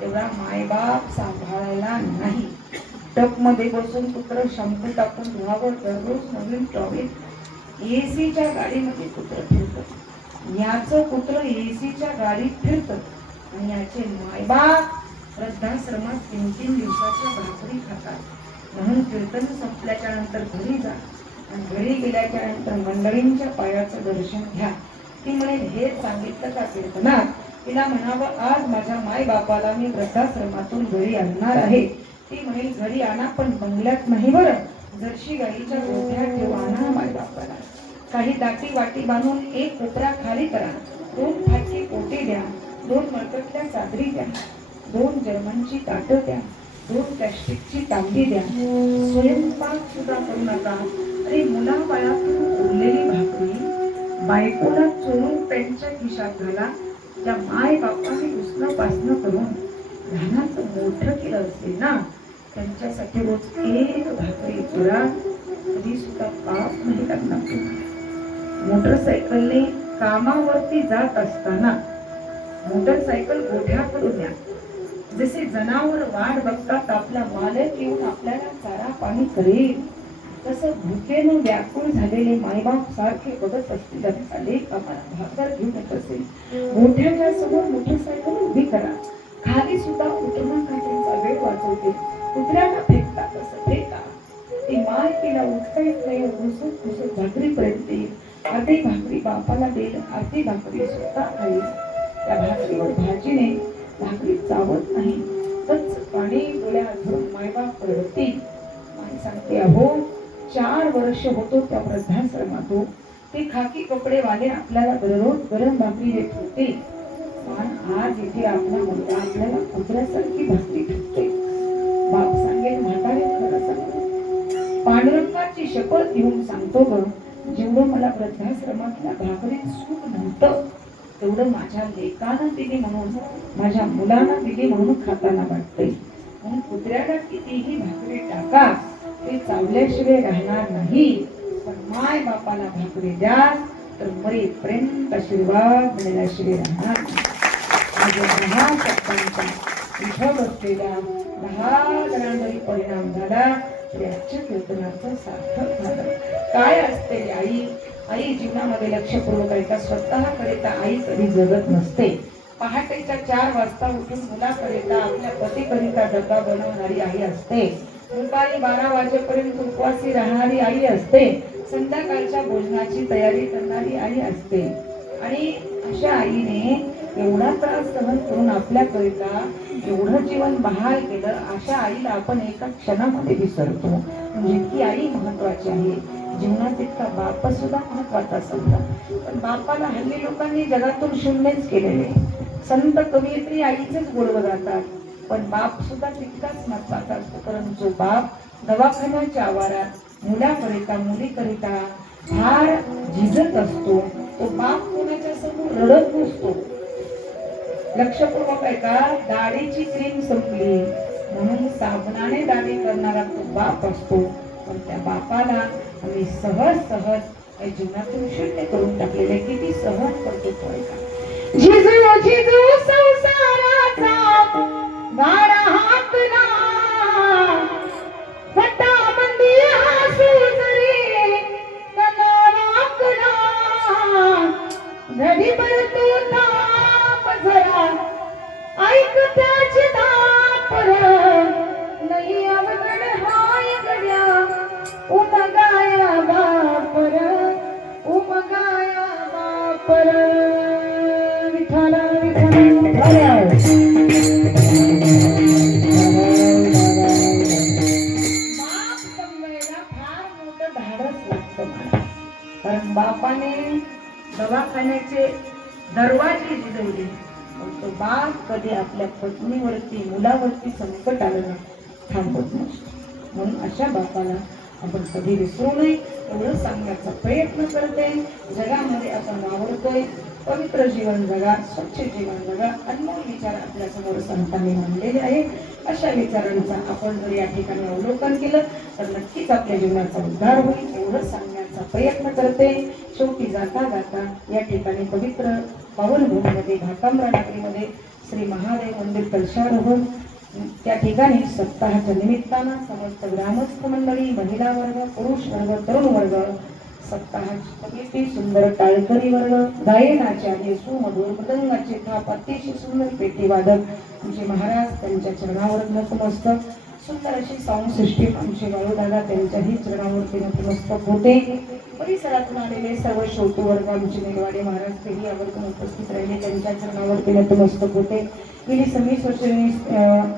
तेवढा मायबाप सांभाळायला नाही. टप मध्ये बसून पुत्र शॅम्पू टाकून धुवावं, दररोज नवीन टॉवेल, एसीच्या गाडीमध्ये पुत्र फिरत, याचं पुत्र एसीच्या गाडीत फिरत आणि याचे मायबाप वृद्धाश्रमात 3-3 दिवसाच्या भाकरी खातात. म्हणून कीर्तन संपल्याच्या नंतर घरी जा आणि घरी गेल्याच्या नंतर मंडळींच्या पायाचं दर्शन घ्या. ती म्हणेल हे सांगितलं का कीर्तनात? तिला म्हणावं आज माझ्या माय बापाला मी वृद्धाश्रमातून घरी आणणार आहे. ती म्हणेल घरी आणा पण बंगल्यात नाही बरं, जर्शी गाईच्या गोठ्यात ठेवा ना माय बापाला. काही दाटी वाटी बांधून एक कोपरा खाली करा, 2 फाटके पोटे द्या, 2 मळकटल्या चादरी द्या, 2 जर्मनची ताटं द्या, 2 प्लॅस्टिकची तांबी द्या. स्वयंपाक सुद्धा करू नका. अरे मुलाबाळातून उरलेली भाकरी बायकोला चोरून त्यांच्या खिशात घाला. त्या माय बापाने उसनं पासनं करून लहानाचं मोठं केलं असेल ना, त्यांच्यासाठी रोज एक भाकरी चुरा, कधी सुद्धा पाप नाही लागणार. मोटरसायकलने कामावरती जात असताना मोटरसायकल गोठ्याकडून या. जसे जनावर वाट बघतात आपला मालक येऊन आपल्याला चारा पाणी करेल, तसं भुकेनं व्याकुळ झालेले मायबाप सारखे बघत असतील लेक आम्हाला भाकर घेऊन येत असेल. गोठ्याच्या समोर मोटरसायकल उभी करा, खाली सुद्धा उतरणं का त्यांचा वेळ वाचवते. कुत्र्याला फेकतात तसं फेका. ती माय तिला उठता येत नाही, घुसत घुसत भाकरीपर्यंत येईल. अर्धी भाकरी बापाला देईल, अर्धी भाकरी स्वतः खाईल. त्या भाकरीवर भाजीने भाकरी चावत नाही. कच्च पाणी डोळ्यात धरून मायबाप रडते. माय सांगते अहो 4 वर्ष होतो त्या वृद्धाश्रमात, ते खाकी कपडे वाले आपल्याला दररोज गरम भाकरी देत होते, पण आज इथे आपला मुलगा आपल्याला कुत्र्यासारखी भाकरी ठेवते. बाप सांगेल म्हातारे खरं सांगतो, पांडुरंगाची शपथ घेऊन सांगतो ग, जेवढं मला वृद्धाश्रमातल्या भाकरीत सुख नव्हतं तेवढं माझ्या लेकानं दिली म्हणून, माझ्या मुलांना दिली म्हणून खाताना वाटतंय. म्हणून कुत्र्याला कितीही भाकरी टाका ते चावल्याशिवाय राहणार नाही, पण माय बापाला भाकरी द्या तर मरेपर्यंत आशीर्वाद मिळाल्याशिवाय राहणार नाही. माझ्या 10 शब्दांचा इथं बसलेल्या 10 जणांवरही परिणाम झाला तरी आजच्या कीर्तनाचं सार्थक झालं. काय असते आई? आई जीवनामध्ये लक्षपूर्वक ऐका. स्वतःकरिता आई कधी जगत नसते. पहाटेच्या 4 वाजता उठून मुलाकरिता आपल्या पतीकरिता डबा बनवणारी आई असते. दुपारी 12 वाजेपर्यंत उपवासी राहणारी आई असते. संध्याकाळच्या भोजनाची तयारी करणारी आई असते. आणि अशा आईने एवढा त्रास सहन करून आपल्याकरिता एवढं जीवन बहाल केलं, अशा आईला आपण एका क्षणामध्ये विसरतो. जितकी आई महत्वाची आहे जीवनात तितका बाप सुद्धा महत्वाचा समजा. पण बापाला हल्ली लोकांनी जगातून शून्यच केलेले. संत कवयित्री आईचेच गोडव गातात, पण बाप सुद्धा तितकाच महत्वाचा असतो. कारण जो बाप दवाखान्याच्या आवारात मुलाकरिता मुलीकरिता फार झिजत असतो. तो बाप कोणाच्या समोर रडत नसतो. लक्षपूर्वक ऐका, दाढीची क्रीम संपली म्हणून साबणाने दाढी करणारा तो बाप असतो. पण त्या बापाला आम्ही सहज सहज या जीवनातून शून्य करून टाकलेले. किती सहज करतो तो ऐका. झिजू झिजू संसाराचा गाडा हातला, फटामंदी हसू जरी कला वाकला, घडीभर तू थांब जरा, ऐक त्याची दापर, लई अवघड हाय गड्या, उमगाया बापर, उमगाया बापर. विठाला विठाला बाप समजायला फार मोठं धाडस लागतं मला. कारण बापाने दवाखान्याचे दरवाजे झिजवले, पण तो बाप कधी आपल्या पत्नीवरती मुलावरती संकट आलं ना थांबत नसतो. म्हणून अशा बापाला आपण कधी विसरू नये एवढं सांगण्याचा प्रयत्न करते. जगामध्ये आपण वावरतोय, पवित्र जीवन जगा, स्वच्छ जीवन जगा, अनमोल विचार आपल्या समोर संतांनी मांडलेले आहे. अशा विचारांचा आपण जर या ठिकाणी अवलोकन केलं तर नक्कीच आपल्या जीवनाचा उद्धार होईल एवढं सांगण्याचा प्रयत्न करते. शेवटी जाता जाता या ठिकाणी पवित्र पावनभूमीमध्ये घाटांबरा नगरीमध्ये श्री महादेव मंदिर कलशारोहण त्या ठिकाणी सप्ताहाच्या निमित्तानं समस्त ग्रामस्थ मंडळी, महिला वर्ग, पुरुष वर्ग, तरुण वर्ग, सप्ताहाची कमिटी, सुंदर टाळकरी वर्ग, गायनाचे आणि सुमधुर मृदंगाचे थाप, अतिशय सुंदर पेटी वादक आमचे महाराज त्यांच्या चरणावर नतमस्तक, सुंदर अशी साऊंड सिस्टीम आमचे बाळूदादा त्यांच्याही चरणावरती नतमस्तक होते. परिसरातून आलेले सर्व श्रोते वर्ग आमचे मेलवाडे महाराज तेही आवर्जून उपस्थित राहिले, त्यांच्या चरणावरती नतमस्तक होते. गेली 26 वर्ष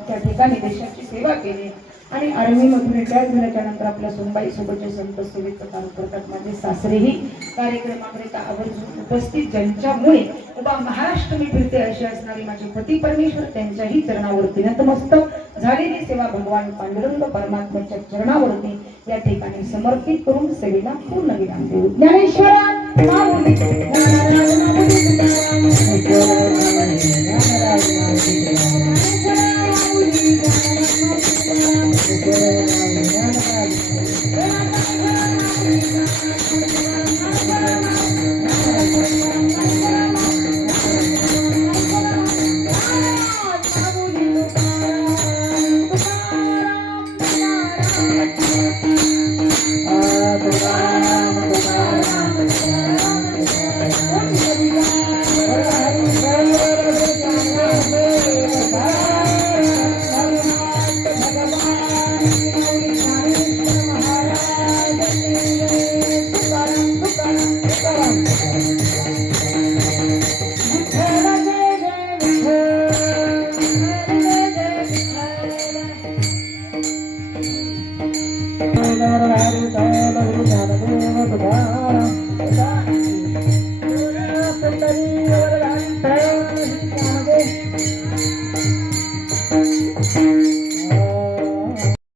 त्या ठिकाणी देशाची सेवा केली आणि आर्मीमधून रिटायर झाल्याच्या नंतर आपल्या सुनबाई सोबतचे संत सेवेचं काम करतात. माझे सासरेही कार्यक्रमाकरिता आवर्जून उपस्थित, ज्यांच्यामुळे उभा महाराष्ट्र मी फिरते अशी असणारी माझे पती परमेश्वर त्यांच्याही चरणावरती नतमस्तक झालेली सेवा भगवान पांडुरंग परमात्म्याच्या चरणावरती या ठिकाणी समर्पित करून सेवेला पूर्ण विराम देऊ. ज्ञानेश्वरा माऊली Hare Hare